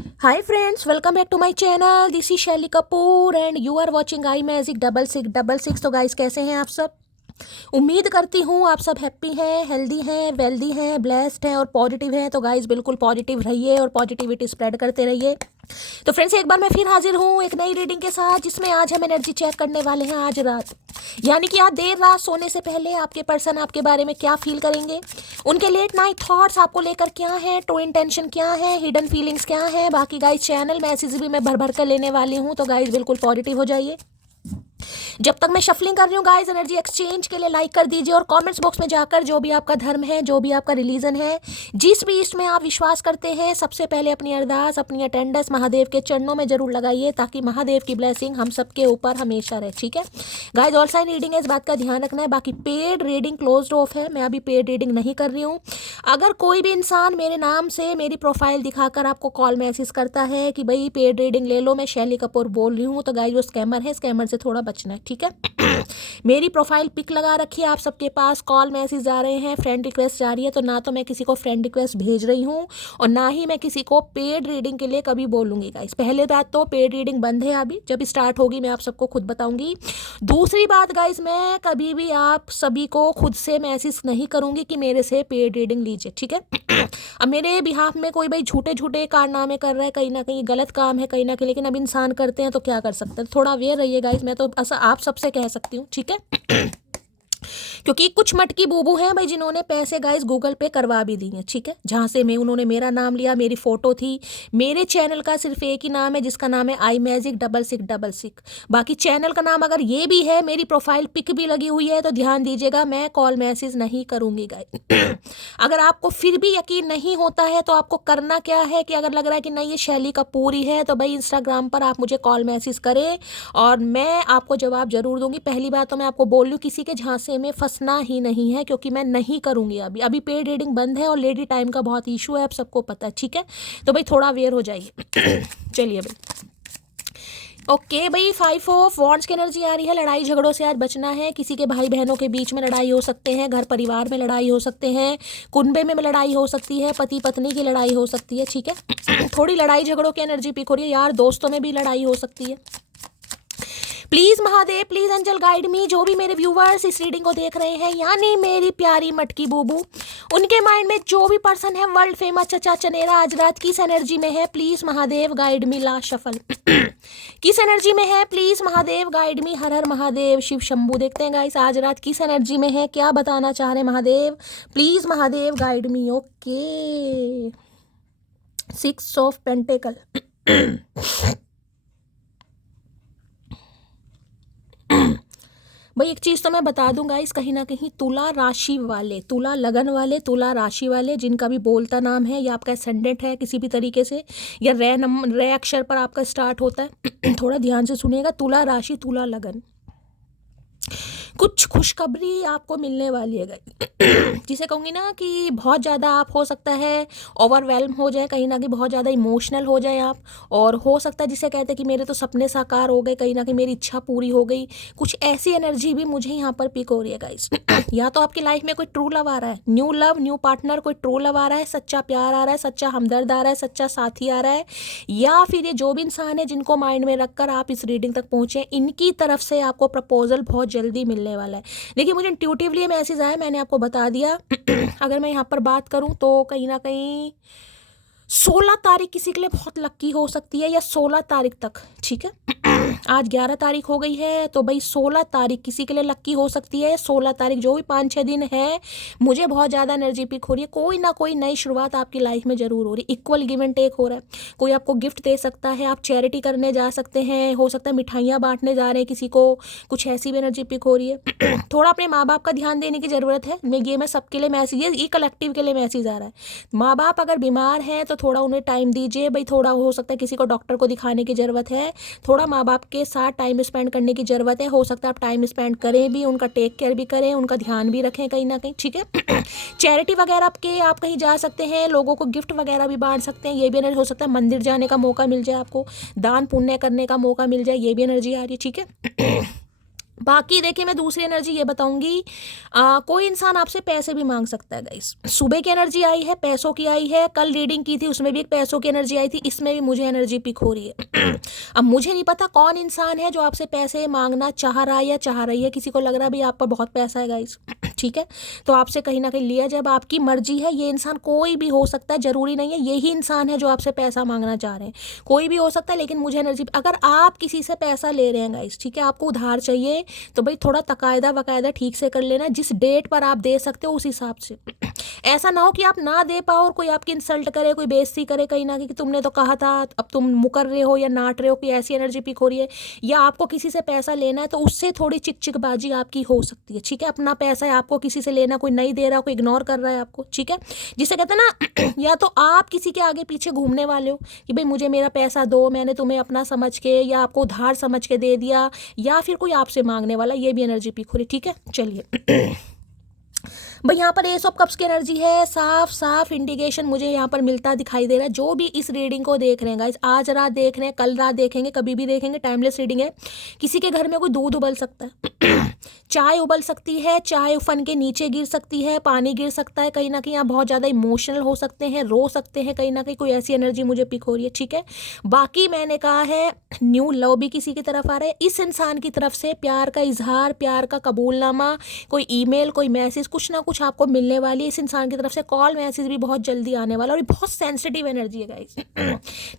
Hi friends, welcome back to my channel. This is Shelly Kapoor and you are watching I magic 6666। तो guys कैसे हैं आप सब? उम्मीद करती हूँ आप सब हैप्पी हैं, हेल्दी हैं, वेल्दी हैं, ब्लेस्ड हैं और पॉजिटिव हैं। तो गाइस बिल्कुल पॉजिटिव रहिए और पॉजिटिविटी स्प्रेड करते रहिए। तो फ्रेंड्स एक बार मैं फिर हाजिर हूँ एक नई रीडिंग के साथ, जिसमें आज हम एनर्जी चेक करने वाले हैं आज रात, यानी कि आज देर रात सोने से पहले आपके पर्सन आपके बारे में क्या फील करेंगे, उनके लेट नाइट थॉट्स आपको लेकर क्या है, ट्रू इंटेंशन क्या है, हिडन फीलिंग्स क्या है। बाकी गाइस चैनल मैसेज भी मैं भर भर कर लेने वाली हूँ, तो गाइस बिल्कुल पॉजिटिव हो जाइए। जब तक मैं शफलिंग कर रही हूँ गाइस, एनर्जी एक्सचेंज के लिए लाइक कर दीजिए और कमेंट्स बॉक्स में जाकर जो भी आपका धर्म है, जो भी आपका रिलीजन है, जिस भी इसमें आप विश्वास करते हैं, सबसे पहले अपनी अरदास, अपनी अटेंडेंस महादेव के चरणों में जरूर लगाइए, ताकि महादेव की ब्लेसिंग हम सबके ऊपर हमेशा रहे। ठीक है गाइस, ऑल साइन रीडिंग है, इस बात का ध्यान रखना है। बाकी पेड रीडिंग क्लोज्ड ऑफ है, मैं अभी पेड रीडिंग नहीं कर रही हूँ। अगर कोई भी इंसान मेरे नाम से मेरी प्रोफाइल दिखाकर आपको कॉल मैसेज करता है कि भाई पेड रीडिंग ले लो, मैं शैली कपूर बोल रही हूँ, तो गाइस वो स्कैमर है, स्कैमर से थोड़ा बचना है। ठीक है मेरी प्रोफाइल पिक लगा रखी है, आप सबके पास कॉल मैसेज आ रहे हैं, फ्रेंड रिक्वेस्ट जा रही है, तो ना तो मैं किसी को फ्रेंड रिक्वेस्ट भेज रही हूँ और ना ही मैं किसी को पेड रीडिंग के लिए कभी बोलूँगी गाइस। पहले बात तो पेड रीडिंग बंद है, अभी जब स्टार्ट होगी मैं आप सबको खुद बताऊंगी। दूसरी बात गाइस, मैं कभी भी आप सभी को खुद से मैसेज नहीं करूँगी कि मेरे से पेड रीडिंग लीजिए। ठीक है अब मेरे बिहाफ में कोई भाई झूठे झूठे कारनामे कर रहा है, कहीं ना कहीं गलत काम है कहीं ना कहीं, लेकिन अब इंसान करते हैं तो क्या कर सकते हैं, थोड़ा अवेयर रहिए गाइस। मैं तो ऐसा आप सबसे कह सकती हूँ। ठीक है क्योंकि कुछ मटकी बूबू हैं भाई, जिन्होंने पैसे गाइस गूगल पे करवा भी दिए। ठीक है जहाँ से मैं, उन्होंने मेरा नाम लिया, मेरी फोटो थी, मेरे चैनल का सिर्फ एक ही नाम है जिसका नाम है आई मैजिक 6666। बाकी चैनल का नाम अगर ये भी है, मेरी प्रोफाइल पिक भी लगी हुई है, तो ध्यान दीजिएगा मैं कॉल मैसेज नहीं करूँगी गाइस। अगर आपको फिर भी यकीन नहीं होता है तो आपको करना क्या है कि अगर लग रहा है कि नहीं ये शैली कपूर ही है, तो भाई इंस्टाग्राम पर आप मुझे कॉल मैसेज करें और मैं आपको जवाब जरूर दूंगी। पहली बात तो मैं आपको बोल लूँ, किसी के झांसे में फंसना ही नहीं है, क्योंकि मैं नहीं करूँगी। अभी अभी पेड रीडिंग बंद है और लेडी टाइम का बहुत इशू है, आप सबको पता है। ठीक है तो भाई थोड़ा अवेयर हो जाइए। चलिए भाई ओके भाई, 5 ऑफ वॉन्ड्स की एनर्जी आ रही है। लड़ाई झगड़ों से आज बचना है, किसी के भाई बहनों के बीच में लड़ाई हो सकते हैं, घर परिवार में लड़ाई हो सकते हैं, कुनबे में लड़ाई हो सकती है, पति पत्नी की लड़ाई हो सकती है। ठीक है थोड़ी लड़ाई झगड़ों की एनर्जी पिक हो रही है, यार दोस्तों में भी लड़ाई हो सकती है। Please Mahadev, please angel guide me, जो भी मेरे व्यूवर्स इस रीडिंग को देख रहे हैं, यानी मेरी प्यारी मटकी बूबू, उनके माइंड में जो भी पर्सन है वर्ल्ड फेमस चचा चनेरा आज रात किस एनर्जी में है, please Mahadev guide me. Last shuffle किस एनर्जी में है, प्लीज महादेव गाइड मी। हर हर महादेव शिव शंभू। देखते हैं गाइस आज रात किस एनर्जी में है, क्या बताना चाह रहे Mahadev, please Mahadev guide me. Okay 6 of pentacle. भाई एक चीज़ तो मैं बता दूंगा इस, कहीं ना कहीं तुला राशि वाले, तुला लगन वाले, तुला राशि वाले, जिनका भी बोलता नाम है या आपका एसेंडेंट है किसी भी तरीके से, या रे अक्षर पर आपका स्टार्ट होता है, थोड़ा ध्यान से सुनिएगा। तुला राशि, तुला लगन, कुछ खुशखबरी आपको मिलने वाली है गाइस। जिसे कहूँगी ना कि बहुत ज़्यादा आप हो सकता है ओवरवेल्म हो जाए, कहीं ना कहीं बहुत ज़्यादा इमोशनल हो जाए आप, और हो सकता है जिसे कहते हैं कि मेरे तो सपने साकार हो गए, कहीं ना कहीं मेरी इच्छा पूरी हो गई, कुछ ऐसी एनर्जी भी मुझे यहाँ पर पिक हो रही है गाइस। या तो आपकी लाइफ में कोई ट्रू लव आ रहा है, न्यू लव, न्यू पार्टनर, कोई ट्रू लव आ रहा है, सच्चा प्यार आ रहा है, सच्चा हमदर्द आ रहा है, सच्चा साथी आ रहा है, या फिर ये जो भी इंसान है जिनको माइंड में रखकर आप इस रीडिंग तक पहुँचे, इनकी तरफ से आपको प्रपोजल बहुत जल्दी मिलने वाला है। देखिए मुझे इंट्यूटिवली मैसेज आया, मैंने आपको बता दिया। अगर मैं यहाँ पर बात करूँ तो कहीं ना कहीं 16 तारीख किसी के लिए बहुत लक्की हो सकती है, या 16 तारीख तक। ठीक है आज 11 तारीख हो गई है, तो भाई 16 तारीख किसी के लिए लक्की हो सकती है। 16 तारीख जो भी 5-6 दिन है, मुझे बहुत ज़्यादा एनर्जी पिक हो रही है, कोई ना कोई नई शुरुआत आपकी लाइफ में ज़रूर हो रही है। इक्वल गिव एंड टेक हो रहा है, कोई आपको गिफ्ट दे सकता है, आप चैरिटी करने जा सकते हैं, हो सकता है मिठाइयाँ बांटने जा रहे हैं किसी को, कुछ ऐसी भी एनर्जी पिक हो रही है। थोड़ा अपने माँ बाप का ध्यान देने की ज़रूरत है। मैं सबके लिए मैसेज, ये कलेक्टिव के लिए मैसेज आ रहा है। माँ बाप अगर बीमार हैं तो थोड़ा उन्हें टाइम दीजिए भाई, थोड़ा हो सकता है किसी को डॉक्टर को दिखाने की ज़रूरत है, थोड़ा माँ बाप के साथ टाइम स्पेंड करने की ज़रूरत है। हो सकता है आप टाइम स्पेंड करें भी, उनका टेक केयर भी करें, उनका ध्यान भी रखें कहीं ना कहीं। ठीक है चैरिटी वगैरह आपके, आप कहीं जा सकते हैं, लोगों को गिफ्ट वगैरह भी बांट सकते हैं, ये भी एनर्जी हो सकता है। मंदिर जाने का मौका मिल जाए आपको, दान पुण्य करने का मौका मिल जाए, ये भी एनर्जी आ रही है। ठीक है बाकी देखिए मैं दूसरी एनर्जी ये बताऊंगी, कोई इंसान आपसे पैसे भी मांग सकता है गाइस। सुबह की एनर्जी आई है, पैसों की आई है, कल रीडिंग की थी उसमें भी एक पैसों की एनर्जी आई थी, इसमें भी मुझे एनर्जी पिक हो रही है। अब मुझे नहीं पता कौन इंसान है जो आपसे पैसे मांगना चाह रहा है या चाह रही है। किसी को लग रहा है भाई आप पर बहुत पैसा है गाइस, ठीक है, तो आपसे कहीं ना कहीं लिया जाए। अब आपकी मर्जी है, ये इंसान कोई भी हो सकता है, जरूरी नहीं है यही इंसान है जो आपसे पैसा मांगना चाह रहे हैं, कोई भी हो सकता है। लेकिन मुझे एनर्जी, अगर आप किसी से पैसा ले रहे हैं गाइस, ठीक है, आपको उधार चाहिए तो भाई थोड़ा तकायदा वकायदा ठीक से कर लेना, जिस डेट पर आप दे सकते हो उस हिसाब से। ऐसा ना हो कि आप ना दे पाओ और कोई आपकी इंसल्ट करे, कोई बेइज्जती करे कहीं ना कहीं कि तुमने तो कहा था, अब तुम मुकर रहे हो या नाट रहे हो, कोई ऐसी एनर्जी पिक हो रही है। या आपको किसी से पैसा लेना है तो उससे थोड़ी चिकचिकबाजी आपकी हो सकती है, ठीक है। अपना पैसा है, आपको किसी से लेना, कोई नहीं दे रहा, कोई इग्नोर कर रहा है आपको, ठीक है, जिसे कहते हैं ना या तो आप किसी के आगे पीछे घूमने वाले हो कि भाई मुझे मेरा पैसा दो, मैंने तुम्हें अपना समझ के या आपको उधार समझ के दे दिया, या फिर कोई आपसे मांगने वाला, ये भी एनर्जी पिक हो रही, ठीक है। चलिए भाई यहाँ पर एस ऑफ कप्स की एनर्जी है, साफ साफ इंडिकेशन मुझे यहाँ पर मिलता दिखाई दे रहा है। जो भी इस रीडिंग को देख रहे हैं गाइस, आज रात देख रहे हैं, कल रात देखेंगे, कभी भी देखेंगे, टाइमलेस रीडिंग है। किसी के घर में कोई दूध उबल सकता है, चाय उबल सकती है, चाय उफन के नीचे गिर सकती है, पानी गिर सकता है, कहीं ना कहीं आप बहुत ज़्यादा इमोशनल हो सकते हैं, रो सकते हैं, कहीं ना कहीं कोई ऐसी एनर्जी मुझे पिक हो रही है, ठीक है। बाकी मैंने कहा है न्यू लव भी किसी की तरफ आ रहा है, इस इंसान की तरफ से प्यार का इजहार, प्यार का कबूलनामा, कोई ईमेल, कोई मैसेज, कुछ ना कुछ आपको मिलने वाली है। इस इंसान की तरफ से कॉल मैसेज भी बहुत जल्दी आने वाला, और ये बहुत सेंसिटिव एनर्जी है गाइस,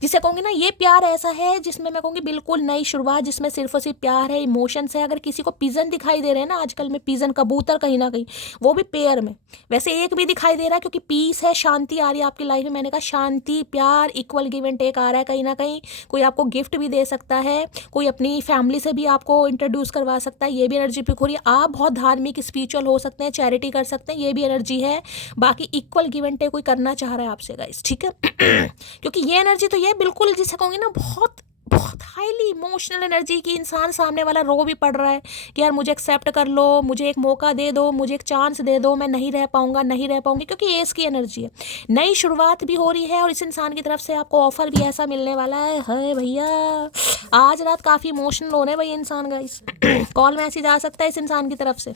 जिसे कहूँगी ना ये प्यार ऐसा है जिसमें मैं कहूँगी बिल्कुल नई शुरुआत, जिसमें सिर्फ और सिर्फ प्यार है, इमोशंस है। अगर किसी को पिजन दिखाई दे रहे हैं ना आजकल में, पिजन कबूतर कहीं ना कहीं, वो भी पेयर में, वैसे एक भी दिखाई दे रहा है क्योंकि पीस है, शांति आ रही है आपकी लाइफ में। मैंने कहा शांति, प्यार, इक्वल गिव एंड टेक आ रहा है कहीं ना कहीं। कोई आपको गिफ्ट भी दे सकता है, कोई अपनी फैमिली से भी आपको इंट्रोड्यूस करवा सकता है, ये भी एनर्जी पिक हो रही है। आप बहुत धार्मिक स्पिरिचुअल हो सकते हैं, चैरिटी कर सकते हैं, ये भी एनर्जी है। बाकी इक्वल गिव एंड टेक कोई करना चाह रहा है आपसे गाइस, ठीक है। क्योंकि ये एनर्जी तो ये बिल्कुल जिसे कहूँगी ना बहुत बहुत हाईली इमोशनल एनर्जी की, इंसान सामने वाला रो भी पड़ रहा है कि यार मुझे एक्सेप्ट कर लो, मुझे एक मौका दे दो, मुझे एक चांस दे दो, मैं नहीं रह पाऊंगा, नहीं रह पाऊंगी, क्योंकि एस की एनर्जी है। नई शुरुआत भी हो रही है और इस इंसान की तरफ से आपको ऑफर भी ऐसा मिलने वाला है भैया। आज रात काफ़ी इमोशनल हो रहे हैं भाई इंसान गाइस। कॉल मैसेज आ सकता है इस इंसान की तरफ से।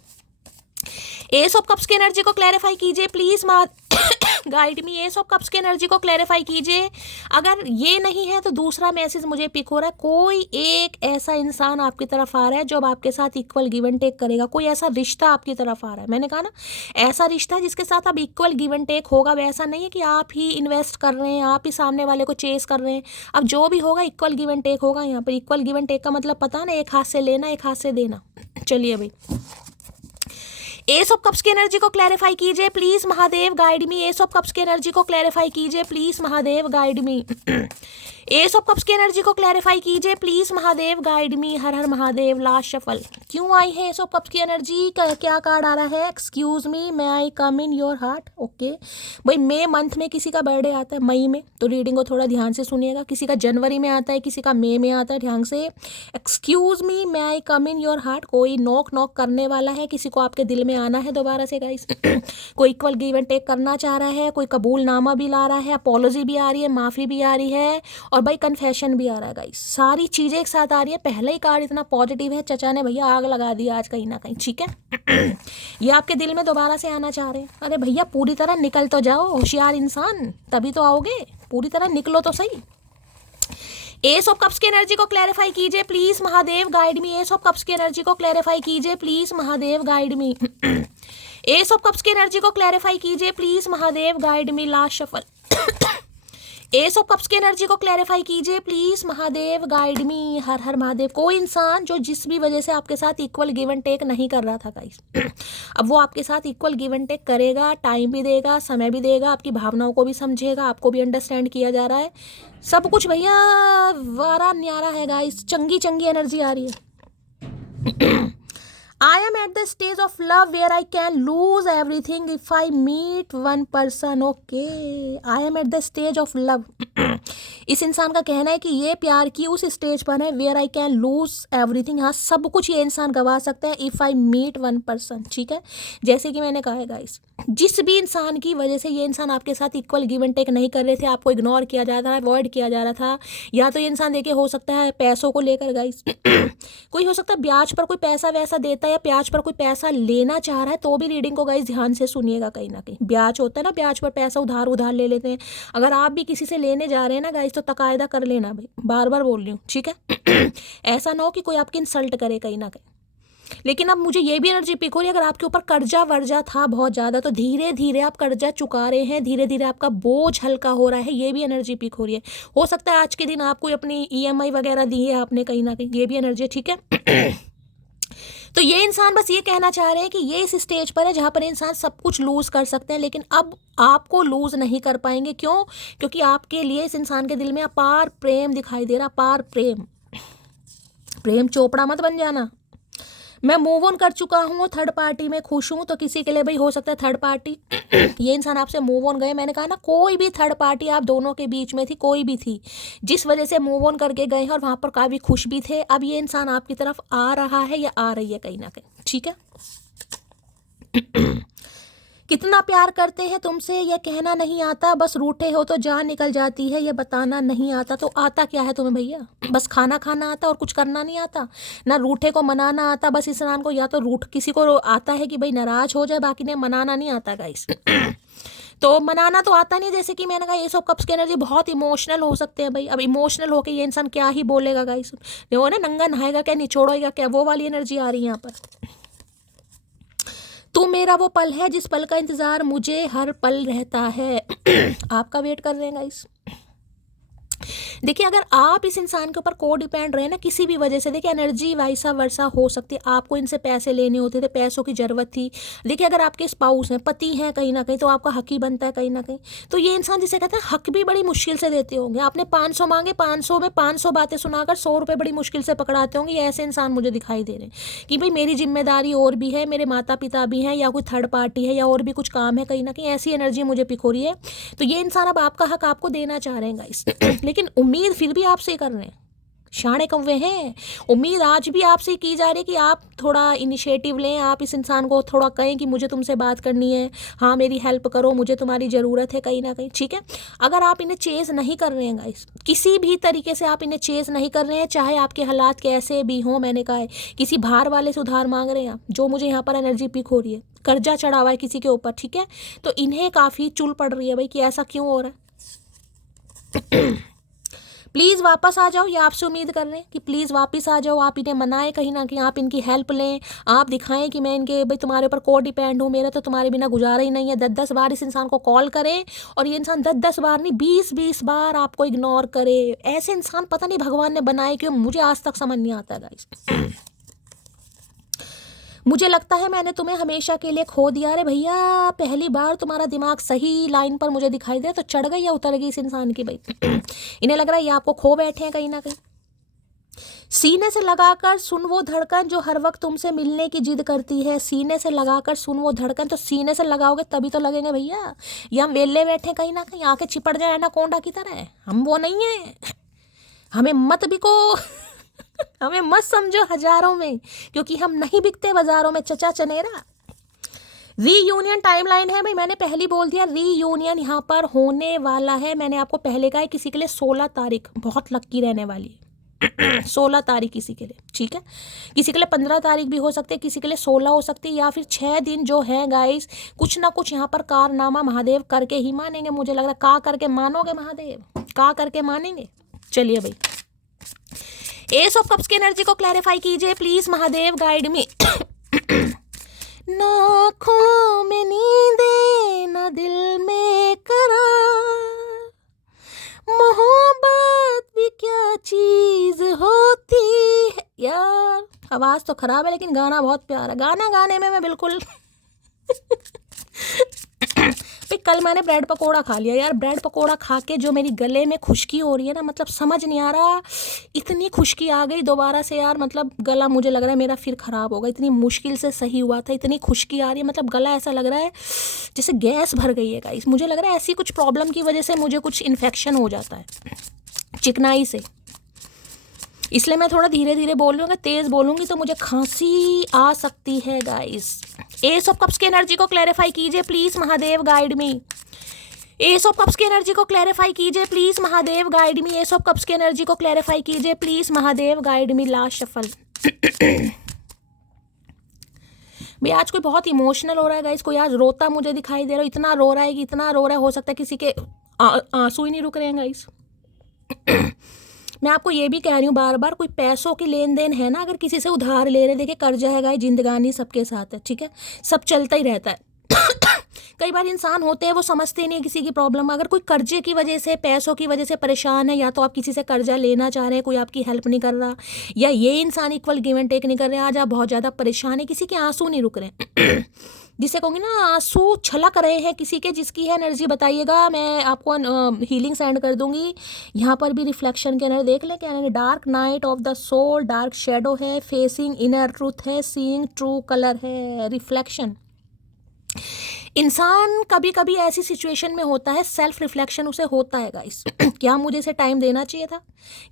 एस ऑफ कप्स की एनर्जी को क्लैरिफाई कीजिए please, guide me. S of cups की एनर्जी को क्लैरिफाई कीजिए। अगर ये नहीं है तो दूसरा मैसेज मुझे पिक हो रहा है, कोई एक ऐसा इंसान आपकी तरफ आ रहा है जो अब आपके साथ इक्वल गिव एंड टेक करेगा। कोई ऐसा रिश्ता आपकी तरफ आ रहा है, मैंने कहा ना ऐसा रिश्ता जिसके साथ अब इक्वल गिव एंड टेक होगा। वैसा नहीं है कि आप ही इन्वेस्ट कर रहे हैं, आप ही सामने वाले को चेस कर रहे हैं। अब जो भी होगा इक्वल गिव एंड टेक होगा। यहाँ पर इक्वल गिव एंड टेक का मतलब पता ना, एक हाथ से लेना, एक हाथ से देना। चलिए भाई, एस ऑफ कप्स की एनर्जी को क्लैरिफाई कीजिए please Mahadev, guide me. S of cups की एनर्जी को क्लैरिफाई कीजिए please Mahadev, guide me. S of cups की एनर्जी को क्लैरिफाई कीजिए प्लीज महादेव, गाइड मी। हर हर महादेव। लास्ट शफल क्यों आई है एस ऑफ कप्स की एनर्जी? क्या कार्ड आ रहा है? Excuse me, may I come in your heart? Okay भाई, मई मंथ में किसी का बर्थडे आता है, मई में, तो रीडिंग को थोड़ा ध्यान से सुनिएगा। किसी का जनवरी में आता है, किसी का मई में आता है, ध्यान से। Excuse me, may I come in your heart. कोई नॉक नॉक करने वाला है, किसी को आपके दिल में आना है दोबारा से गाइस। कोई इक्वल गिव एंड टेक करना चाह रहा है, कोई कबूलनामा भी ला रहा है, अपोलॉजी भी आ रही है, माफ़ी भी आ रही है, और भाई कन्फेशन भी आ रहा है गाइस। सारी चीज़ें एक साथ आ रही है। पहला ही कार्ड इतना पॉजिटिव है, चचा ने भैया आग लगा दी आज कहीं ना कहीं, ठीक है। ये आपके दिल में दोबारा से आना चाह रहे हैं। अरे भैया पूरी तरह निकल तो जाओ, होशियार इंसान, तभी तो आओगे। पूरी तरह निकलो तो सही। एस ऑफ कप्स की एनर्जी को क्लैरिफाई कीजिए please Mahadev, guide me. S of cups की एनर्जी को क्लैरिफाई कीजिए please Mahadev, guide me. S of cups की एनर्जी को क्लैरिफाई कीजिए please Mahadev, guide me. Last shuffle. S of cups की एनर्जी को क्लैरिफाई कीजिए प्लीज महादेव, गाइड मी। हर हर महादेव। कोई इंसान जो जिस भी वजह से आपके साथ इक्वल गिव एंड टेक नहीं कर रहा था गाइस, अब वो आपके साथ इक्वल गिव एंड टेक करेगा। टाइम भी देगा, समय भी देगा, आपकी भावनाओं को भी समझेगा, आपको भी अंडरस्टैंड किया जा रहा है। सब कुछ भैया वारा न्यारा है गाइस। चंगी चंगी एनर्जी आ रही है। I am at the stage of love where I can lose everything if I meet one person. Okay, I am at the stage of love. इस इंसान का कहना है कि ये प्यार की उस स्टेज पर है where I can lose everything. हाँ, सब कुछ ये इंसान गवा सकता है if I meet one person. ठीक है, जैसे कि मैंने कहा है गाइस, जिस भी इंसान की वजह से ये इंसान आपके साथ इक्वल गिव एंड टेक नहीं कर रहे थे, आपको इग्नोर किया जा रहा था, अवॉइड किया जा रहा था, या तो ये इंसान देखिए हो सकता है पैसों को लेकर गाइस कोई हो सकता है ब्याज पर कोई पैसा वैसा देता है या ब्याज पर कोई पैसा लेना चाह रहा है, तो भी रीडिंग को गाइस ध्यान से सुनिएगा। कहीं ना कहीं ब्याज होता है ना, ब्याज पर पैसा उधार ले लेते हैं। अगर आप भी किसी से लेने जा रहे हैं ना गाइस, तो तकायदा कर लेना भाई, बार बार बोल रही हूँ, ठीक है। ऐसा ना हो कि कोई आपकी इंसल्ट करे कहीं ना कहीं। लेकिन अब मुझे ये भी एनर्जी पिक हो रही है, अगर आपके ऊपर कर्जा वर्जा था बहुत ज़्यादा, तो धीरे धीरे आप कर्जा चुका रहे हैं, धीरे धीरे आपका बोझ हल्का हो रहा है, ये भी एनर्जी पिक हो रही है। हो सकता है आज के दिन आपको अपनी EMI वगैरह दी है आपने कहीं ना कहीं, ये भी एनर्जी, ठीक है। तो ये इंसान बस ये कहना चाह रहे हैं कि ये इस स्टेज पर है जहाँ पर इंसान सब कुछ लूज़ कर सकते हैं, लेकिन अब आपको लूज़ नहीं कर पाएंगे। क्यों? क्योंकि आपके लिए इस इंसान के दिल में अपार प्रेम दिखाई दे रहा, अपार प्रेम। प्रेम चोपड़ा मत बन जाना। मैं मूव ऑन कर चुका हूँ, थर्ड पार्टी में खुश हूँ, तो किसी के लिए भाई हो सकता है थर्ड पार्टी ये इंसान आपसे मूव ऑन गए। मैंने कहा ना, कोई भी थर्ड पार्टी आप दोनों के बीच में थी, कोई भी थी, जिस वजह से मूव ऑन करके गए हैं और वहाँ पर काफ़ी खुश भी थे। अब ये इंसान आपकी तरफ आ रहा है या आ रही है कहीं ना कहीं, ठीक है। कितना प्यार करते हैं तुमसे यह कहना नहीं आता, बस रूठे हो तो जान निकल जाती है, यह बताना नहीं आता। तो आता क्या है तुम्हें भैया? बस खाना खाना आता और कुछ करना नहीं आता, ना रूठे को मनाना आता। बस इस इंसान को या तो रूठ किसी को आता है कि भाई नाराज हो जाए, बाकी ने मनाना नहीं आता गाइस। तो मनाना तो आता नहीं। जैसे कि मैंने कहा, ये सब कप्स की एनर्जी बहुत इमोशनल हो सकते हैं भाई। अब इमोशनल होके ये इंसान क्या ही बोलेगा गाइस, वो ना नंगा नहाएगा क्या, निचोड़ेगा क्या, वो वाली एनर्जी आ रही है यहाँ पर। तू मेरा वो पल है जिस पल का इंतजार मुझे हर पल रहता है। आपका वेट कर रहे हैं गाइस। देखिए, अगर आप इस इंसान के ऊपर को डिपेंड रहे ना किसी भी वजह से, देखिए एनर्जी वैसा वर्षा हो सकती है। आपको इनसे पैसे लेने होते थे, पैसों की ज़रूरत थी। देखिए, अगर आपके स्पाउस हैं, पति हैं कहीं ना कहीं, तो आपका हक ही बनता है कहीं ना कहीं। तो ये इंसान जिसे कहते हैं हक भी बड़ी मुश्किल से देते होंगे। आपने 500 मांगे, 500 में 500 बातें सुनाकर 100 रुपये बड़ी मुश्किल से पकड़ाते होंगे। ये ऐसे इंसान मुझे दिखाई दे रहे हैं कि भाई मेरी जिम्मेदारी और भी है, मेरे माता पिता भी हैं, या कोई थर्ड पार्टी है, या और भी कुछ काम है कहीं ना कहीं। ऐसी एनर्जी मुझे पिक हो रही है। तो ये इंसान अब आपका हक आपको देना चाह रहे हैं गाइस। लेकिन उम्मीद फिर भी आपसे कर रहे हैं, शाणे कौवे हैं। उम्मीद आज भी आपसे की जा रही है कि आप थोड़ा इनिशिएटिव लें, आप इस इंसान को थोड़ा कहें कि मुझे तुमसे बात करनी है, हाँ मेरी हेल्प करो, मुझे तुम्हारी ज़रूरत है कहीं ना कहीं, ठीक है। अगर आप इन्हें चेज़ नहीं कर रहे हैं गाइस, किसी भी तरीके से आप इन्हें चेज़ नहीं कर रहे हैं, चाहे आपके हालात कैसे भी हों, मैंने कहा है किसी बाहर वाले से उधार मांग रहे हैं आप, जो मुझे यहाँ पर एनर्जी पिक हो रही है, कर्जा चढ़ा हुआ है किसी के ऊपर, ठीक है, तो इन्हें काफ़ी चुल पड़ रही है भाई कि ऐसा क्यों हो रहा है। प्लीज़ वापस आ जाओ, ये आपसे उम्मीद कर रहे हैं कि प्लीज़ वापस आ जाओ। आप इन्हें मनाएं कहीं ना कहीं, आप इनकी हेल्प लें, आप दिखाएं कि मैं इनके भाई तुम्हारे ऊपर को डिपेंड हूँ, मेरा तो तुम्हारे बिना गुजारा ही नहीं है। 10-10 बार इस इंसान को कॉल करें और ये इंसान 10-10 बार नहीं 20-20 बार आपको इग्नोर करे। ऐसे इंसान पता नहीं भगवान ने बनाए क्यों, मुझे आज तक समझ नहीं आता गाइस। मुझे लगता है मैंने तुम्हें हमेशा के लिए खो दिया। अरे भैया, पहली बार तुम्हारा दिमाग सही लाइन पर मुझे दिखाई दे तो चढ़ गई या उतर गई इस इंसान की भाई। इन्हें लग रहा है ये आपको खो बैठे हैं कहीं ना कहीं। सीने से लगाकर सुन वो धड़कन जो हर वक्त तुमसे मिलने की जिद करती है। सीने से लगाकर सुन वो धड़कन, तो सीने से लगाओगे तभी तो लगेंगे भैया। ये हम वेले बैठे कहीं ना कहीं, आके चिपट जाए ना कोंडा की तरह, हम वो नहीं है। हमें मत बिको हमें मत समझो हजारों में, क्योंकि हम नहीं बिकते बाजारों में चचा चनेरा। रीयूनियन टाइमलाइन है भाई, मैंने पहले बोल दिया रीयूनियन यहाँ पर होने वाला है। मैंने आपको पहले कहा है किसी के लिए 16 तारीख बहुत लक्की रहने वाली है। 16 तारीख किसी के लिए, ठीक है, किसी के लिए 15 तारीख भी हो सकती है, किसी के लिए 16 हो सकती है, या फिर 6 दिन जो है गाइस, कुछ ना कुछ यहाँ पर कारनामा महादेव करके ही मानेंगे। मुझे लग रहा है का करके मानोगे महादेव, का करके मानेंगे। चलिए भाई, एस ऑफ कप्स की एनर्जी को क्लैरिफाई कीजिए प्लीज महादेव, गाइड मी। ना आँखों में नींदे ना दिल में करार, मोहब्बत भी क्या चीज होती है। यार आवाज तो खराब है लेकिन गाना बहुत प्यारा है। गाना गाने में मैं बिल्कुल भाई कल मैंने ब्रेड पकोड़ा खा लिया यार। ब्रेड पकोड़ा खा के जो मेरी गले में खुश्की हो रही है ना, मतलब समझ नहीं आ रहा, इतनी खुश्की आ गई दोबारा से यार। मतलब गला मुझे लग रहा है मेरा फिर ख़राब होगा, इतनी मुश्किल से सही हुआ था, इतनी खुश्की आ रही है, मतलब गला ऐसा लग रहा है जैसे गैस भर गई है गाइस। मुझे लग रहा है ऐसी कुछ प्रॉब्लम की वजह से मुझे कुछ इन्फेक्शन हो जाता है। चिकनाई से। इसलिए मैं थोड़ा धीरे धीरे बोल रही हूँ, अगर तेज़ बोलूँगी तो मुझे खांसी आ सकती है गाइस। एस ऑफ कप्स की एनर्जी को क्लैरिफाई कीजिए please, Mahadev guide me. S of cups की एनर्जी को क्लैरिफाई कीजिए please, Mahadev guide me. S of cups की एनर्जी को क्लैरिफाई कीजिए please, Mahadev guide me. Last shuffle. भाई आज कोई बहुत इमोशनल हो रहा है गाइस, कोई आज रोता मुझे दिखाई दे रहा है, इतना रो रहा है कि इतना रो रहा है, हो सकता है किसी के आंसू ही नहीं रुक रहे हैं गाइस। मैं आपको ये भी कह रही हूँ बार बार, कोई पैसों की लेन देन है ना, अगर किसी से उधार ले रहे, देखिए कर्जा है गाइस, जिंदगानी सबके साथ है, ठीक है, सब चलता ही रहता है। कई बार इंसान होते हैं वो समझते नहीं है किसी की प्रॉब्लम। अगर कोई कर्जे की वजह से, पैसों की वजह से परेशान है, या तो आप किसी से कर्जा लेना चाह रहे हैं, कोई आपकी हेल्प नहीं कर रहा, या ये इंसान इक्वल गिव एंड टेक नहीं कर रहे, आज आप बहुत ज़्यादा परेशान है, किसी के आंसू नहीं रुक रहे जिसे कहूँगी ना आंसू छलक रहे हैं किसी के, जिसकी है एनर्जी बताइएगा, मैं आपको हीलिंग सेंड कर दूंगी। यहाँ पर भी रिफ्लेक्शन के एनर्जी देख लें क्या है। Dark night of the soul, dark shadow है, फेसिंग इनर ट्रूथ है, सीइंग ट्रू कलर है, रिफ्लेक्शन। इंसान कभी कभी ऐसी सिचुएशन में होता है, सेल्फ रिफ्लेक्शन उसे होता है गाइस। क्या मुझे इसे टाइम देना चाहिए था,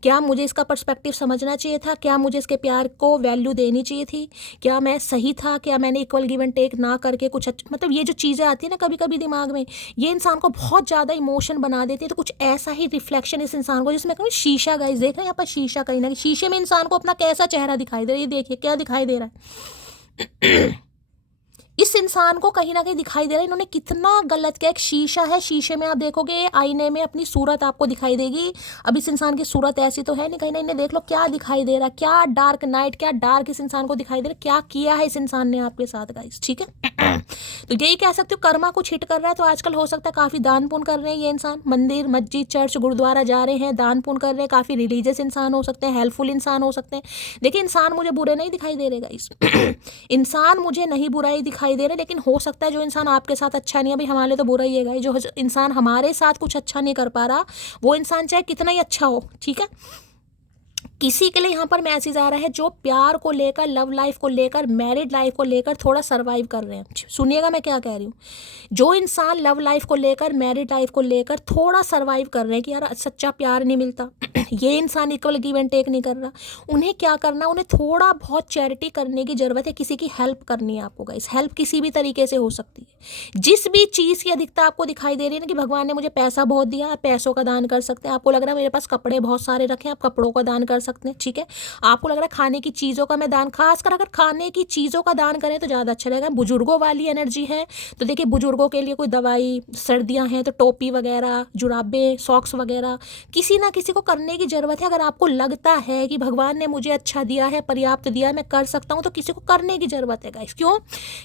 क्या मुझे इसका पर्सपेक्टिव समझना चाहिए था, क्या मुझे इसके प्यार को वैल्यू देनी चाहिए थी, क्या मैं सही था, क्या मैंने इक्वल गिव एंड टेक ना करके कुछ मतलब ये जो चीज़ें आती है ना कभी कभी दिमाग में, ये इंसान को बहुत ज़्यादा इमोशन बना देती है। तो कुछ ऐसा ही रिफ्लेक्शन इस इंसान को, जिसमें कहूँ शीशा गाइस, देख रहे हैं यहाँ पर शीशा, कहीं ना कहीं शीशे में इंसान को अपना कैसा चेहरा दिखाई दे रहा है, ये देखिए क्या दिखाई दे रहा है। इस इंसान को कहीं ना कहीं दिखाई दे रहा है इन्होंने कितना गलत किया। एक शीशा है, शीशे में आप देखोगे, आईने में अपनी सूरत आपको दिखाई देगी। अब इस इंसान की सूरत ऐसी तो है नहीं, कहीं ना इन्हें देख लो क्या दिखाई दे रहा है, क्या डार्क नाइट, क्या डार्क इस इंसान को दिखाई दे रहा है, क्या किया है इस इंसान ने आपके साथ गाइस, ठीक है। तो यही कह सकते हो कर्मा कुछ हिट कर रहा है। तो आजकल हो सकता है काफ़ी दान पुण्य कर रहे हैं ये इंसान, मंदिर मस्जिद चर्च गुरुद्वारा जा रहे हैं, दान पुण्य कर रहे हैं, काफ़ी रिलीजियस इंसान हो सकते हैं, हेल्पफुल इंसान हो सकते हैं। देखिए इंसान मुझे बुरे नहीं दिखाई दे रहे गाइस, इंसान मुझे नहीं बुराई दिखाई दे रहे, लेकिन हो सकता है जो इंसान आपके साथ अच्छा नहीं है, भाई हमारे तो बुरा ही है गाइस, जो इंसान हमारे साथ कुछ अच्छा नहीं कर पा रहा, वो इंसान चाहे कितना ही अच्छा हो, ठीक है। किसी के लिए यहाँ पर मैसेज आ रहा है जो प्यार को लेकर, लव लाइफ को लेकर, मैरिड लाइफ को लेकर थोड़ा सर्वाइव कर रहे हैं। सुनिएगा मैं क्या कह रही हूँ। जो इंसान लव लाइफ को लेकर, मैरिड लाइफ को लेकर थोड़ा सर्वाइव कर रहे हैं कि यार सच्चा प्यार नहीं मिलता, ये इंसान इक्वल गिव एंड टेक नहीं कर रहा, उन्हें क्या करना, उन्हें थोड़ा बहुत चैरिटी करने की ज़रूरत है। किसी की हेल्प करनी है आपको गाइस, हेल्प किसी भी तरीके से हो सकती है। जिस भी चीज़ की अधिकता आपको दिखाई दे रही है ना कि भगवान ने मुझे पैसा बहुत दिया, आप पैसों का दान कर सकते हैं। आपको लग रहा है मेरे पास कपड़े बहुत सारे रखे हैं, आप कपड़ों का दान कर सकते हैं, ठीक है। आपको लग रहा है खाने की चीज़ों का मैं दान, खासकर अगर खाने की चीज़ों का दान करें तो ज़्यादा अच्छा रहेगा। बुजुर्गों वाली एनर्जी है तो देखिए बुजुर्गों के लिए कोई दवाई, सर्दियाँ हैं तो टोपी वगैरह, जुराबे, सॉक्स वगैरह किसी ना किसी को करने की ज़रूरत है। अगर आपको लगता है कि भगवान ने मुझे अच्छा दिया है, पर्याप्त दिया है, मैं कर सकता हूँ, तो किसी को करने की ज़रूरत है गाइस। क्यों?